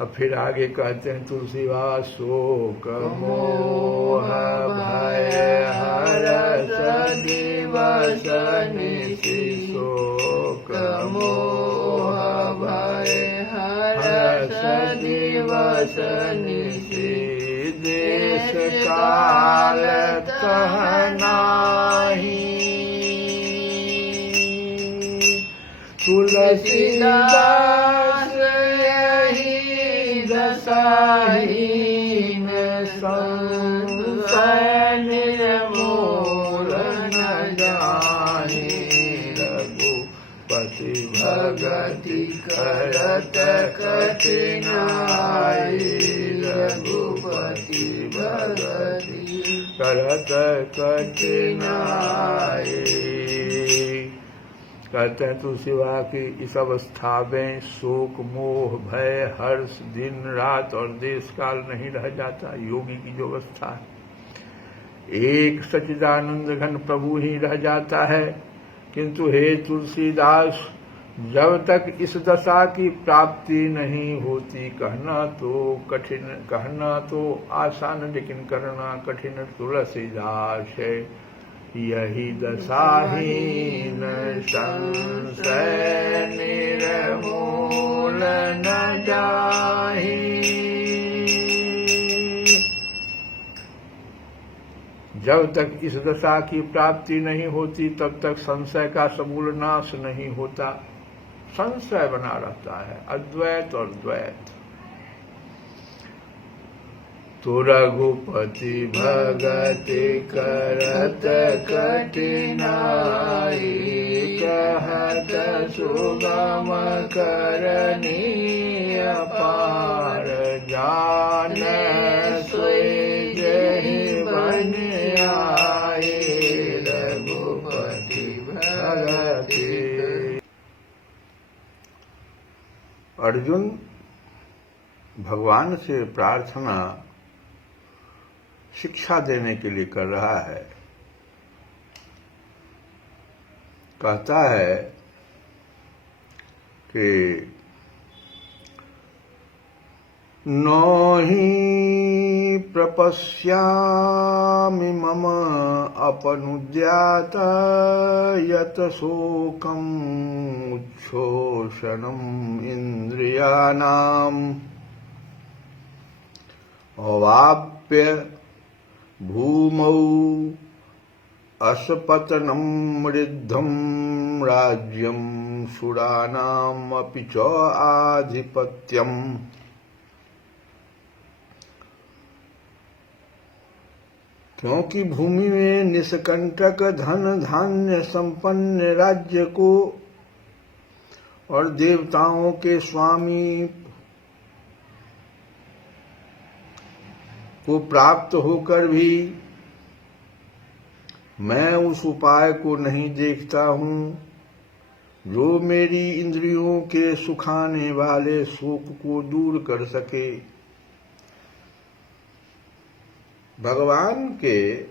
अब फिर आगे कहते हैं तुलसीदास शोक मोह भय हरस दिवस निशि, शोक मोह भय हरस दिवस निशि, देश काल तह नाही, तुलसीदास दशाहीन संशय निर्मूल न जाहि, रघुपति भगति करत कठिनाई, रघुपति भगति करत कठिनाई। कहते हैं तुलसीदास की इस अवस्था में शोक मोह भय हर्ष दिन रात और देश काल नहीं रह जाता। योगी की जो अवस्था है, एक सच्चिदानंद घन प्रभु ही रह जाता है। किंतु हे तुलसीदास, जब तक इस दशा की प्राप्ति नहीं होती, कहना तो कठिन, कहना तो आसान लेकिन करना कठिन। तुलसीदास है यही दशाहीन संशय निर्मूल न जाहि, जब तक इस दशा की प्राप्ति नहीं होती तब तक संशय का समूल नाश नहीं होता। संशय बना रहता है, अद्वैत और द्वैत। तो रघुपति भगति करत कठिनाई, कहत सुगम करनी अपार, जान सोई जहि बन आए, रघुपति भगति। अर्जुन भगवान से प्रार्थना शिक्षा देने के लिए कर रहा है। कहता है कि नोहि प्रपश्यामि मम अपनुद्यात यत शोकम् उच्छोषणम् इन्द्रियाणाम्, अवाप्य भूमौ असपतनं मृद्धं, राज्यं सुराणाम् अपि च आधिपत्यम्। क्योंकि भूमि में निष्कंटक धन धान्य संपन्न राज्य को और देवताओं के स्वामी को प्राप्त होकर भी मैं उस उपाय को नहीं देखता हूं जो मेरी इंद्रियों के सुखाने वाले शोक को दूर कर सके। भगवान के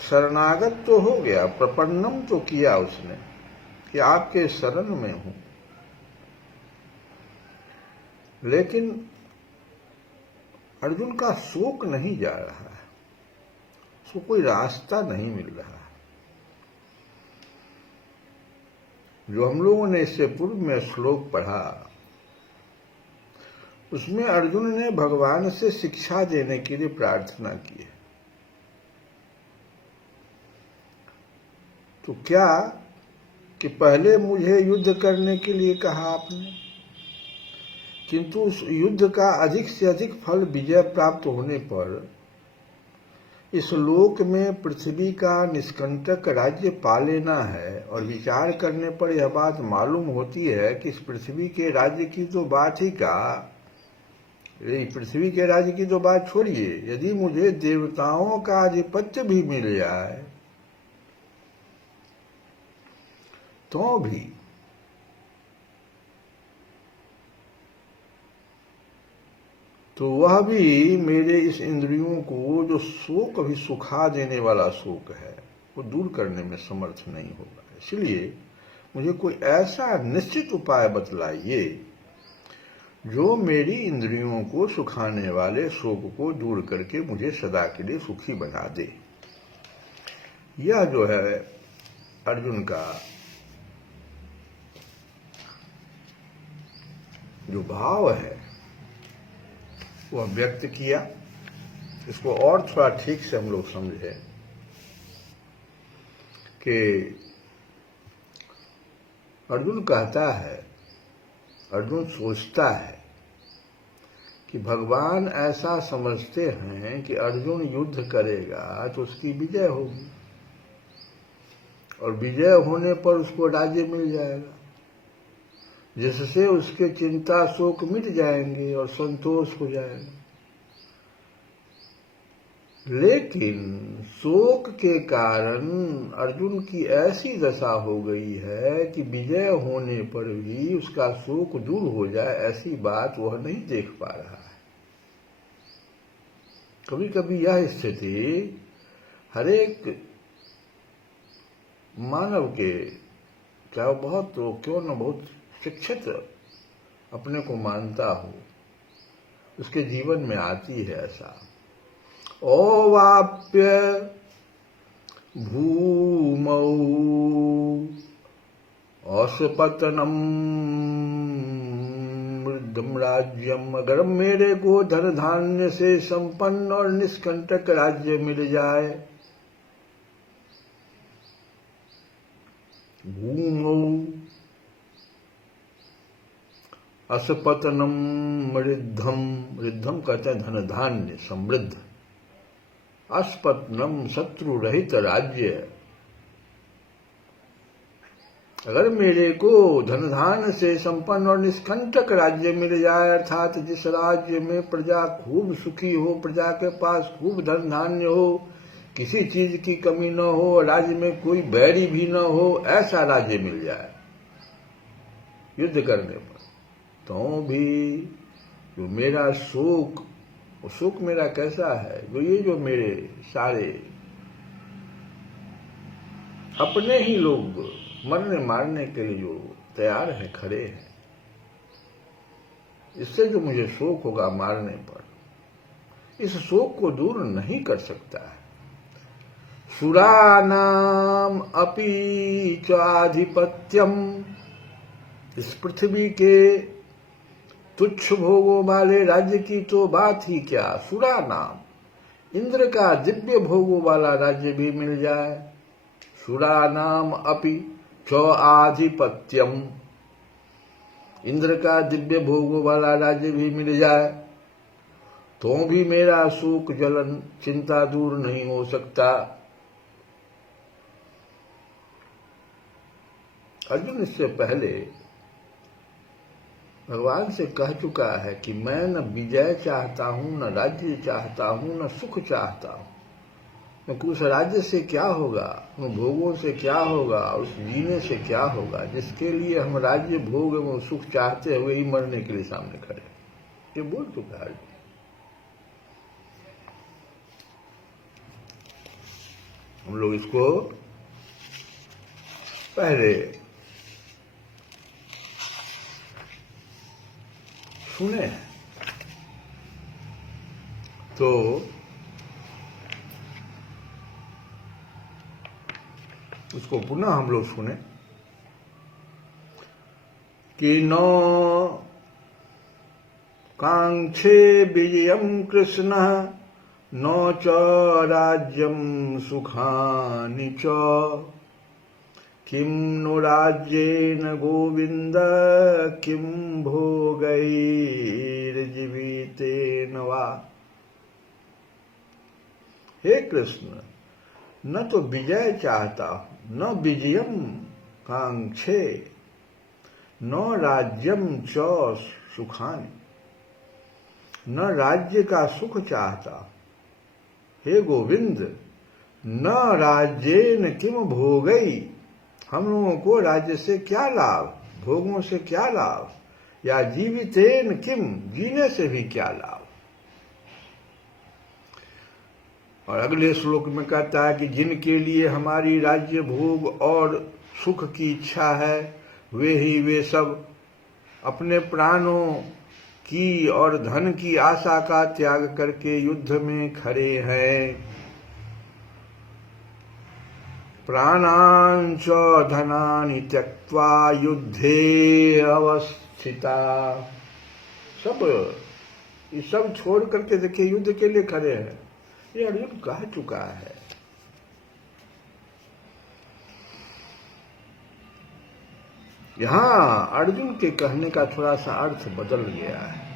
शरणागत तो हो गया, प्रपन्नम तो किया उसने कि आपके शरण में हूं, लेकिन अर्जुन का शोक नहीं जा रहा है, उसको कोई रास्ता नहीं मिल रहा है। जो हम लोगों ने इससे पूर्व में श्लोक पढ़ा, उसमें अर्जुन ने भगवान से शिक्षा देने के लिए प्रार्थना की है। तो क्या कि पहले मुझे युद्ध करने के लिए कहा आपने, किंतु उस युद्ध का अधिक से अधिक फल विजय प्राप्त होने पर इस लोक में पृथ्वी का निष्कंटक राज्य पा लेना है। और विचार करने पर यह बात मालूम होती है कि इस पृथ्वी के राज्य की तो बात ही का, पृथ्वी के राज्य की तो बात छोड़िए, यदि मुझे देवताओं का आधिपत्य भी मिल जाए तो भी तो वह भी मेरे इस इंद्रियों को जो शोक अभी सुखा देने वाला शोक है वो दूर करने में समर्थ नहीं होगा। इसलिए मुझे कोई ऐसा निश्चित उपाय बतलाइए जो मेरी इंद्रियों को सुखाने वाले शोक को दूर करके मुझे सदा के लिए सुखी बना दे। यह जो है अर्जुन का जो भाव है वह व्यक्त किया। इसको और थोड़ा ठीक से हम लोग समझे कि अर्जुन कहता है, अर्जुन सोचता है कि भगवान ऐसा समझते हैं कि अर्जुन युद्ध करेगा तो उसकी विजय होगी और विजय होने पर उसको राज्य मिल जाएगा, जिससे उसके चिंता शोक मिट जाएंगे और संतोष हो जाएगा। लेकिन शोक के कारण अर्जुन की ऐसी दशा हो गई है कि विजय होने पर भी उसका शोक दूर हो जाए ऐसी बात वह नहीं देख पा रहा है। कभी कभी यह स्थिति हरेक मानव के, चाहे बहुत तो क्यों न बहुत शिक्षित अपने को मानता हो, उसके जीवन में आती है। ऐसा ओवाप्य भूमौ असपतनम मृदम राज्यम, अगर मेरे को धन धान्य से संपन्न और निष्कंटक राज्य मिल जाए, भूमौ असपतनम मृद्धम, मृद्धम कहते हैं धन धान्य समृद्ध, अस्पतनम शत्रु रहित राज्य, अगर मेरे को धन धान्य से संपन्न और निष्कंटक राज्य मिल जाए, अर्थात जिस राज्य में प्रजा खूब सुखी हो, प्रजा के पास खूब धन धान्य हो, किसी चीज की कमी न हो, राज्य में कोई बैरी भी न हो, ऐसा राज्य मिल जाए युद्ध करने पर, तो भी जो मेरा शोक, शोक मेरा कैसा है, जो ये जो मेरे सारे अपने ही लोग मरने मारने के लिए जो तैयार है, खड़े हैं, इससे जो मुझे शोक होगा मारने पर, इस शोक को दूर नहीं कर सकता है। सुरानाम अपि चाधिपत्यम, इस पृथ्वी के तुच्छ भोगों वाले राज्य की तो बात ही क्या, सुरा नाम, इंद्र का दिव्य भोगों वाला राज्य भी मिल जाए, सुरा नाम अपि च आधिपत्यम, इंद्र का दिव्य भोगों वाला राज्य भी मिल जाए, तो भी मेरा शोक जलन चिंता दूर नहीं हो सकता। अर्जुन इससे पहले भगवान से कह चुका है कि मैं न विजय चाहता हूं, न राज्य चाहता हूं, न सुख चाहता हूं, क्योंकि उस राज्य से क्या होगा, उन भोगों से क्या होगा, उस जीने से क्या होगा जिसके लिए हम राज्य भोग एवं सुख चाहते हुए ही मरने के लिए सामने खड़े, ये बोल चुका है। हम लोग इसको पहले सुने तो उसको पुनः हम लोग सुने कि न कांक्षे विजयम कृष्ण न च राज्यम सुखानि च, किम नो राज्येन गोविंद किम भोगैर्जीवितेन वा। हे कृष्ण, न तो विजय चाहता हूं, न विजयम कांक्षे, न राज्यम च सुखानि, न राज्य का सुख चाहता। हे गोविंद, न राज्येन किम भोगई, हम लोगों को राज्य से क्या लाभ, भोगों से क्या लाभ, या जीवितेन किम, जीने से भी क्या लाभ। और अगले श्लोक में कहता है कि जिनके लिए हमारी राज्य भोग और सुख की इच्छा है, वे सब अपने प्राणों की और धन की आशा का त्याग करके युद्ध में खड़े हैं। प्राणांच धनानि त्यक्त्वा युद्धे अवस्थिता। ये सब छोड़ करके देखिए युद्ध के लिए खड़े हैं। ये अर्जुन कह चुका है। यहां अर्जुन के कहने का थोड़ा सा अर्थ बदल गया है।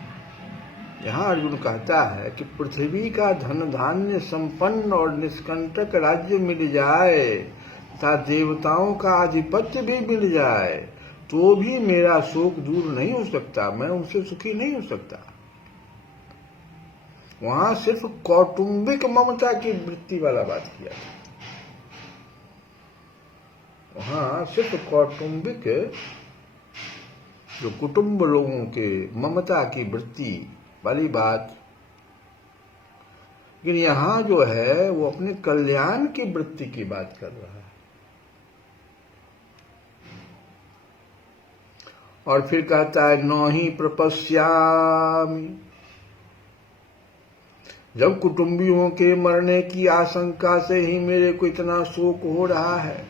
यहां अर्जुन कहता है कि पृथ्वी का धन धान्य संपन्न और निष्कंटक राज्य मिल जाए तथा देवताओं का आधिपत्य भी मिल जाए तो भी मेरा शोक दूर नहीं हो सकता, मैं उनसे सुखी नहीं हो सकता। वहां सिर्फ कौटुंबिक ममता की वृत्ति वाला बात किया था। वहां सिर्फ कौटुंबिक, जो कुटुंब लोगों के ममता की वृत्ति वाली बात, लेकिन यहां जो है वो अपने कल्याण की वृत्ति की बात कर रहा है। और फिर कहता है न ही प्रपश्यामि, जब कुटुंबियों के मरने की आशंका से ही मेरे को इतना शोक हो रहा है,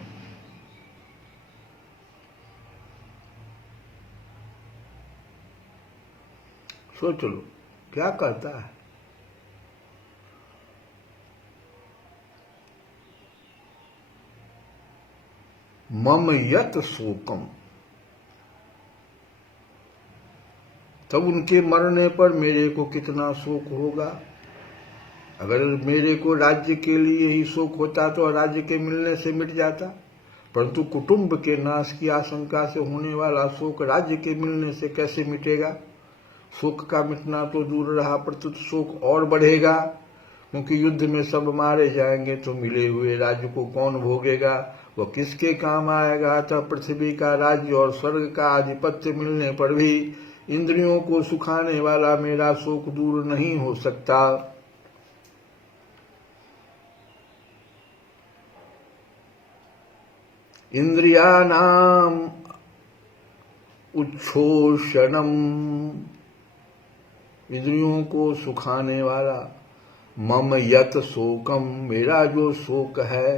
सोच लो क्या कहता है। मम यत शोकम, तब उनके मरने पर मेरे को कितना शोक होगा। अगर मेरे को राज्य के लिए ही शोक होता तो राज्य के मिलने से मिट जाता, परंतु कुटुंब के नाश की आशंका से होने वाला शोक राज्य के मिलने से कैसे मिटेगा। शोक का मिटना तो दूर रहा, प्रत्युत शोक और बढ़ेगा, क्योंकि युद्ध में सब मारे जाएंगे तो मिले हुए राज्य को कौन भोगेगा, वह किसके काम आएगा। तब पृथ्वी का राज्य और स्वर्ग का आधिपत्य मिलने पर भी इंद्रियों को सुखाने वाला मेरा शोक दूर नहीं हो सकता। इंद्रियानाम उच्छोषणम, इंद्रियों को सुखाने वाला, मम यत शोकम, मेरा जो शोक है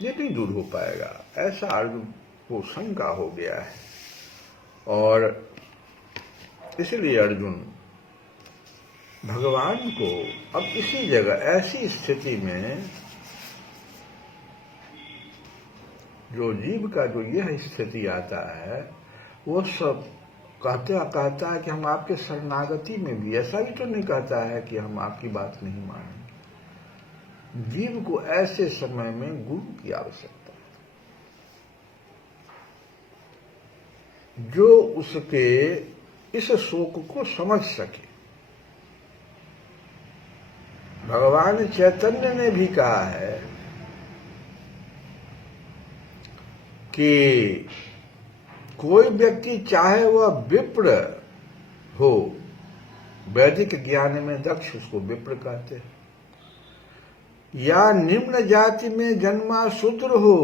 ये नहीं दूर हो पाएगा, ऐसा अर्जुन को शंका हो गया है। और इसलिए अर्जुन भगवान को अब इसी जगह ऐसी स्थिति में, जो जीव का जो यह स्थिति आता है, वो सब कहता है कि हम आपके शरणागति में भी, ऐसा भी तो नहीं कहता है कि हम आपकी बात नहीं मानेंगे। जीव को ऐसे समय में गुरु की आवश्यकता है, जो उसके इस शोक को समझ सके। भगवान चैतन्य ने भी कहा है कि कोई व्यक्ति चाहे वह विप्र हो, वैदिक ज्ञान में दक्ष, उसको विप्र कहते हैं, या निम्न जाति में जन्मा शूद्र हो,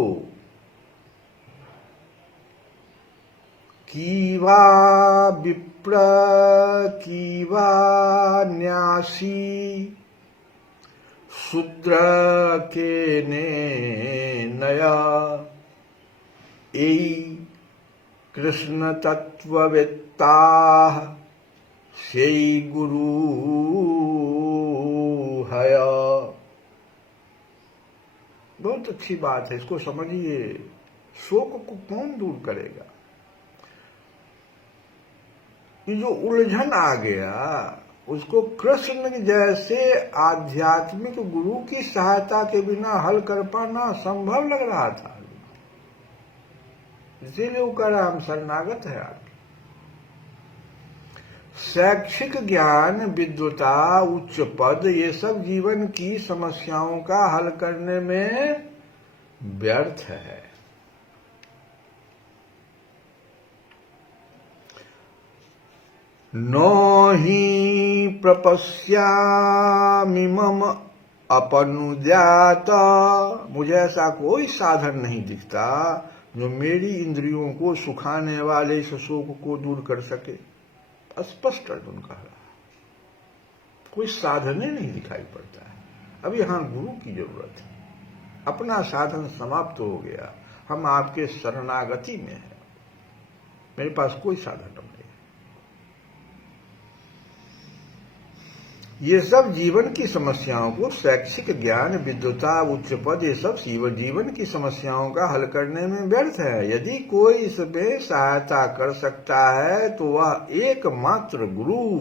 कीवा विप्र कीवा न्यासी, शूद्र के ने नया, एई कृष्ण तत्ववेत्ता सेई गुरु है। बहुत अच्छी बात है, इसको समझिए। शोक को कौन दूर करेगा। ये जो उलझन आ गया, उसको कृष्ण जैसे आध्यात्मिक गुरु की सहायता के बिना हल कर पाना संभव लग रहा था। इसीलिए वो कह रहा हम शरणागत है आपके। शैक्षिक ज्ञान, विद्वता, उच्च पद, ये सब जीवन की समस्याओं का हल करने में व्यर्थ है। नो ही प्रपश्यामि मम अपनुद्यात, मुझे ऐसा कोई साधन नहीं दिखता जो मेरी इंद्रियों को सुखाने वाले इस शोक को दूर कर सके। स्पष्ट अर्जुन कह रहा, कोई साधन ही नहीं दिखाई पड़ता है। अब यहां गुरु की जरूरत है। अपना साधन समाप्त हो गया, हम आपके शरणागति में हैं, मेरे पास कोई साधन नहीं। ये सब जीवन की समस्याओं को, शैक्षिक ज्ञान, विद्वता, उच्च पद, ये सब जीवन की समस्याओं का हल करने में व्यर्थ है। यदि कोई इसमें सहायता कर सकता है तो वह एकमात्र गुरु।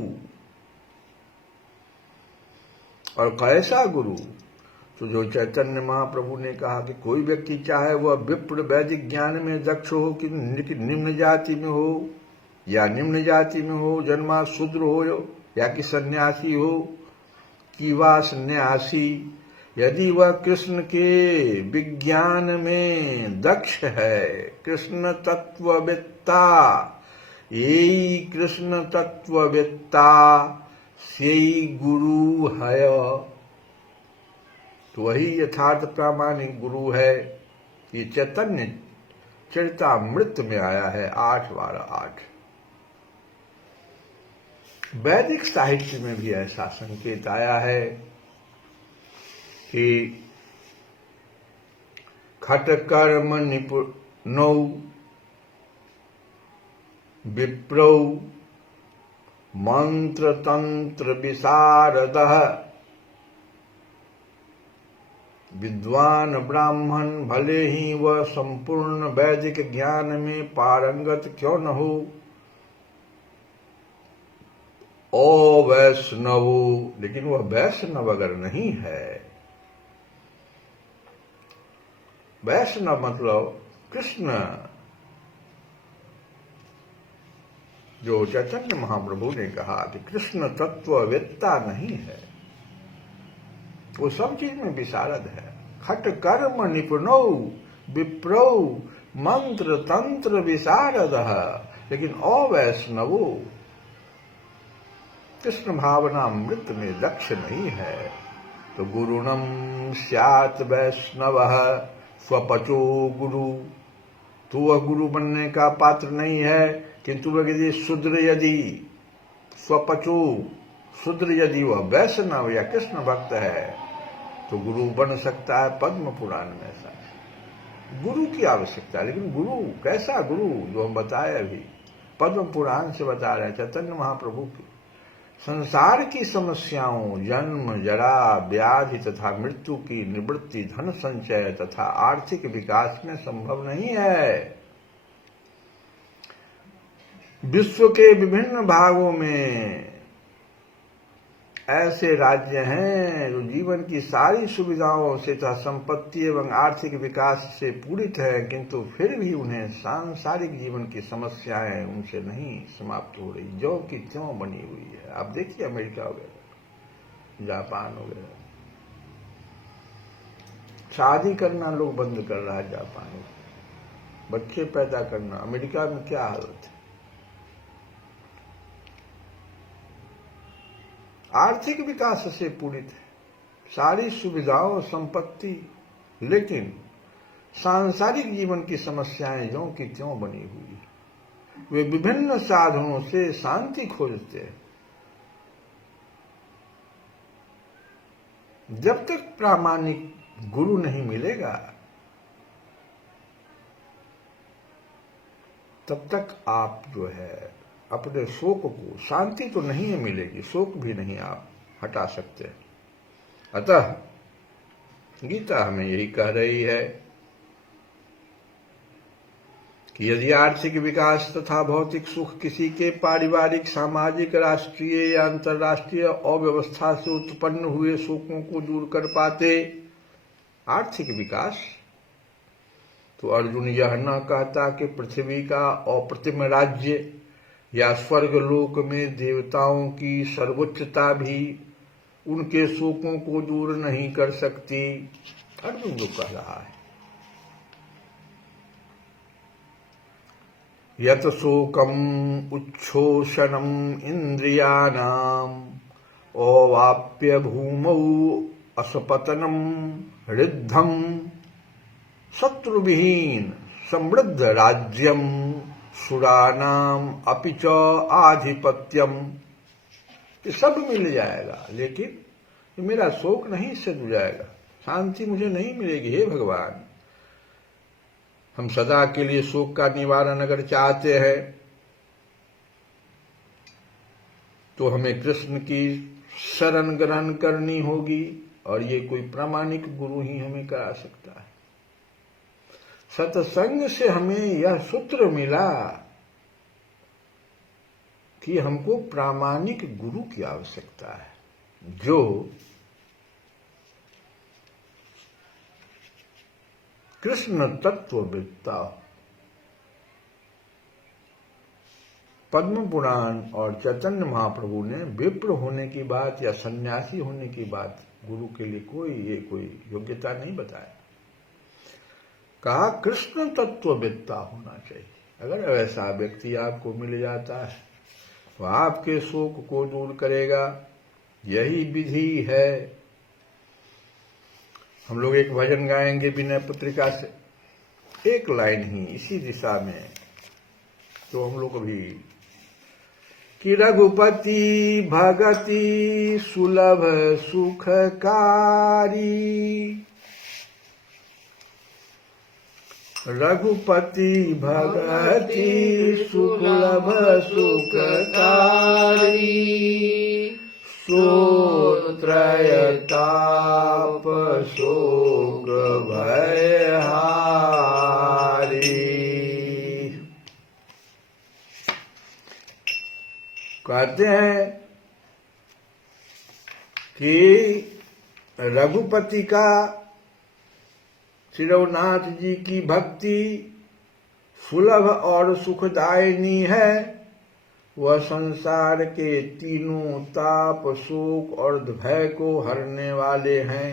और कैसा गुरु? तो जो चैतन्य महाप्रभु ने कहा कि कोई व्यक्ति चाहे वह विप्र वैदिक ज्ञान में दक्ष हो कि निम्न जाति में हो या निम्न जाति में हो, जन्मा शूद्र हो या कि सन्यासी हो कि वह सन्यासी, यदि वह कृष्ण के विज्ञान में दक्ष है, कृष्ण तत्ववेत्ता, यही कृष्ण तत्ववेत्ता सेई गुरु है, तो वही यथार्थ प्रामाणिक गुरु है। ये चैतन्य चरितामृत में आया है 8:12-8। वैदिक साहित्य में भी ऐसा संकेत आया है कि खटकर्म निपुणौ विप्रौ मंत्र तंत्र विशारदः, विद्वान ब्राह्मण भले ही वह संपूर्ण वैदिक ज्ञान में पारंगत क्यों न हो, ओ वैष्णव, लेकिन वह वैष्णव अगर नहीं है, वैष्णव मतलब कृष्ण, जो चैतन्य महाप्रभु ने कहा कि कृष्ण तत्ववेत्ता नहीं है, वो सब चीज में विशारद है। खट कर्म निपुणौ विप्रौ मंत्र तंत्र विशारद, लेकिन अवैष्णवो कृष्ण भावना अमृत में दक्ष नहीं है। तो गुरुणम स्यात् वैष्णवः स्वपचो गुरु, तो वह गुरु बनने का पात्र नहीं है, किंतु यदि शूद्र, यदि स्वपचो शूद्र, यदि वह वैष्णव या कृष्ण भक्त है तो गुरु बन सकता है। पद्म पुराण में ऐसा गुरु की आवश्यकता है, लेकिन गुरु कैसा गुरु, जो हम बताए अभी पद्म पुराण से बता रहे हैं, चैतन्य महाप्रभु की संसार की समस्याओं, जन्म जरा व्याधि तथा मृत्यु की निवृत्ति धन संचय तथा आर्थिक विकास में संभव नहीं है। विश्व के विभिन्न भागों में ऐसे राज्य हैं जो जीवन की सारी सुविधाओं से तथा संपत्ति एवं आर्थिक विकास से पूरित है, किंतु फिर भी उन्हें सांसारिक जीवन की समस्याएं उनसे नहीं समाप्त हो रही, जो कि त्यों बनी हुई है। आप देखिए अमेरिका वगैरह, जापान वगैरह, शादी करना लोग बंद कर रहा है जापान में, बच्चे पैदा करना। अमेरिका में क्या हालत है? आर्थिक विकास से पूरित है, सारी सुविधाओं संपत्ति, लेकिन सांसारिक जीवन की समस्याएं ज्यों की त्यों बनी हुई है। वे विभिन्न साधनों से शांति खोजते हैं। जब तक प्रामाणिक गुरु नहीं मिलेगा तब तक आप जो है अपने शोक को, शांति तो नहीं मिलेगी, शोक भी नहीं आप हटा सकते। अतः गीता हमें यही कह रही है कि यदि आर्थिक विकास तथा भौतिक सुख किसी के पारिवारिक, सामाजिक, राष्ट्रीय या अंतर्राष्ट्रीय अव्यवस्था से उत्पन्न हुए शोकों को दूर कर पाते, आर्थिक विकास, तो अर्जुन यह न कहता कि पृथ्वी का अप्रतिम राज्य या स्वर्ग लोक में देवताओं की सर्वोच्चता भी उनके शोकों को दूर नहीं कर सकती। अर्जुन जो कह रहा है यत शोकम उच्छोषणम इंद्रियाणाम अवाप्य भूमौ असपतनम ऋद्धम शत्रुविहीन समृद्ध राज्यम सुरानाम अपि च आधिपत्यम, ये सब मिल जाएगा, लेकिन मेरा शोक नहीं इससे दूर जाएगा, शांति मुझे नहीं मिलेगी। हे भगवान, हम सदा के लिए शोक का निवारण अगर चाहते हैं तो हमें कृष्ण की शरण ग्रहण करनी होगी, और ये कोई प्रामाणिक गुरु ही हमें करा सकता है। सत्संग से हमें यह सूत्र मिला कि हमको प्रामाणिक गुरु की आवश्यकता है, जो कृष्ण तत्ववेत्ता हो। पद्म पुराण और चैतन्य महाप्रभु ने विप्र होने की बात या सन्यासी होने की बात गुरु के लिए कोई योग्यता नहीं बताया। कहा कृष्ण तत्ववेत्ता होना चाहिए। अगर ऐसा व्यक्ति आपको मिल जाता है तो आपके शोक को दूर करेगा, यही विधि है। हम लोग एक भजन गाएंगे विनय पत्रिका से, एक लाइन ही इसी दिशा में, तो हम लोग अभी कि रघुपति भगति सुलभ सुखकारी, रघुपति भगति सुलभ सुखकारी, सोत्रय ताप शोक भय हारी। कहते हैं कि रघुपति का, श्री रघुनाथ जी की भक्ति सुलभ और सुखदायिनी है। वह संसार के तीनों ताप शोक और भय को हरने वाले हैं।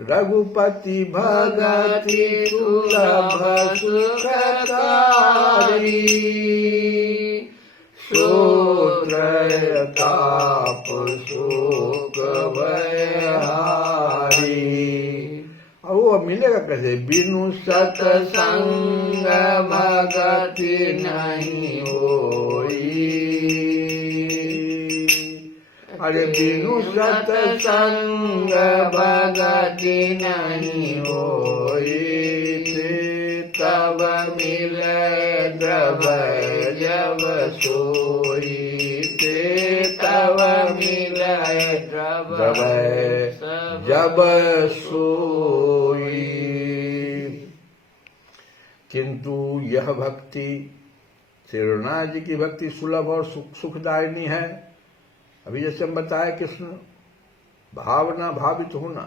रघुपति भगति सुलभ सुखकारी, सोत्रय ताप शोक भय हारी। और वो मिलेगा कैसे? बिनु सतसंग भगति नहीं होई। अरे बिनु सतसंग भगति नहीं होई, तब मिले द्रव जब सोई, तब मिले द्रव जब सोई। किंतु यह भक्ति, श्री रघुनाथ जी की भक्ति सुलभ और सुखदायिनी है। अभी जैसे हम बताए कृष्ण भावना भावित होना,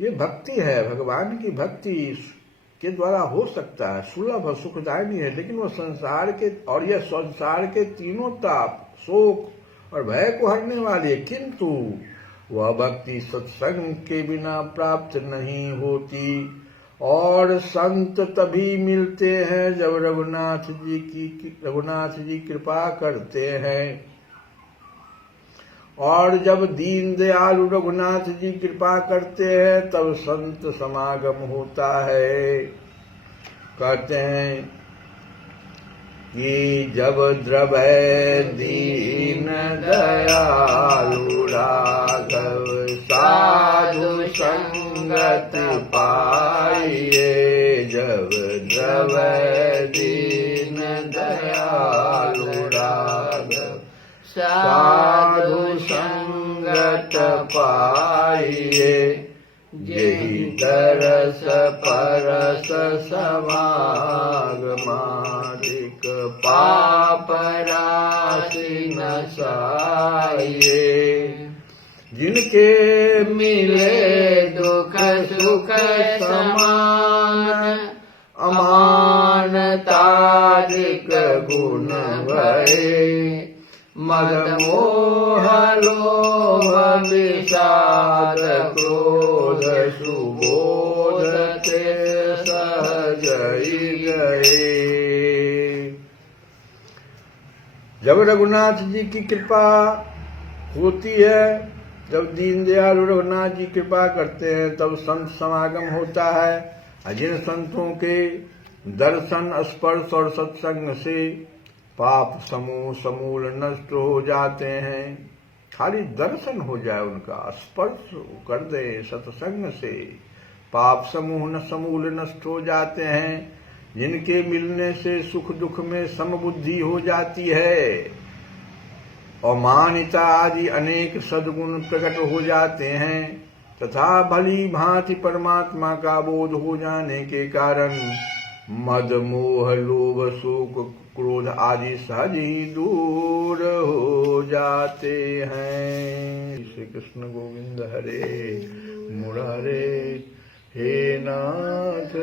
ये भक्ति है, भगवान की भक्ति के द्वारा हो सकता है, सुलभ और सुखदायिनी है। लेकिन वो संसार के, और यह संसार के तीनों ताप शोक और भय को हरने वाली है। किंतु वह भक्ति सत्संग के बिना प्राप्त नहीं होती, और संत तभी मिलते हैं जब रघुनाथ जी कृपा करते हैं। और जब दीन दयालु रघुनाथ जी कृपा करते हैं तब संत समागम होता है। कहते हैं कि जब द्रवै दीन दयालु राघव, साधु संगत पाइए। जब द्रवै दीन दयालु राघव, साधु संगत पाइए। यही दरस परस समागमादिक, पाप राशि नसाइए। जिनके मिले दुख सुख समान, अमान तारिक गुण भये। मद मोह लोभ विषाद क्रोध सुबोध ते सहज जब रघुनाथ जी की कृपा होती है, जब दीनदयाल रघुनाथ जी कृपा करते हैं, तब संत समागम होता है। जिन संतों के दर्शन, स्पर्श और सत्संग से पाप समूह समूल नष्ट हो जाते हैं। खाली दर्शन हो जाए, उनका स्पर्श कर दे सत्संग से, पाप समूह न समूल नष्ट हो जाते हैं। जिनके मिलने से सुख दुख में समबुद्धि हो जाती है और मान्यता आदि अनेक सद्गुण प्रकट हो जाते हैं, तथा भली भांति परमात्मा का बोध हो जाने के कारण मद मोह लोभ शोक क्रोध आदि सहज ही दूर हो जाते हैं। श्री कृष्ण गोविंद हरे मुरारे, हे नाथ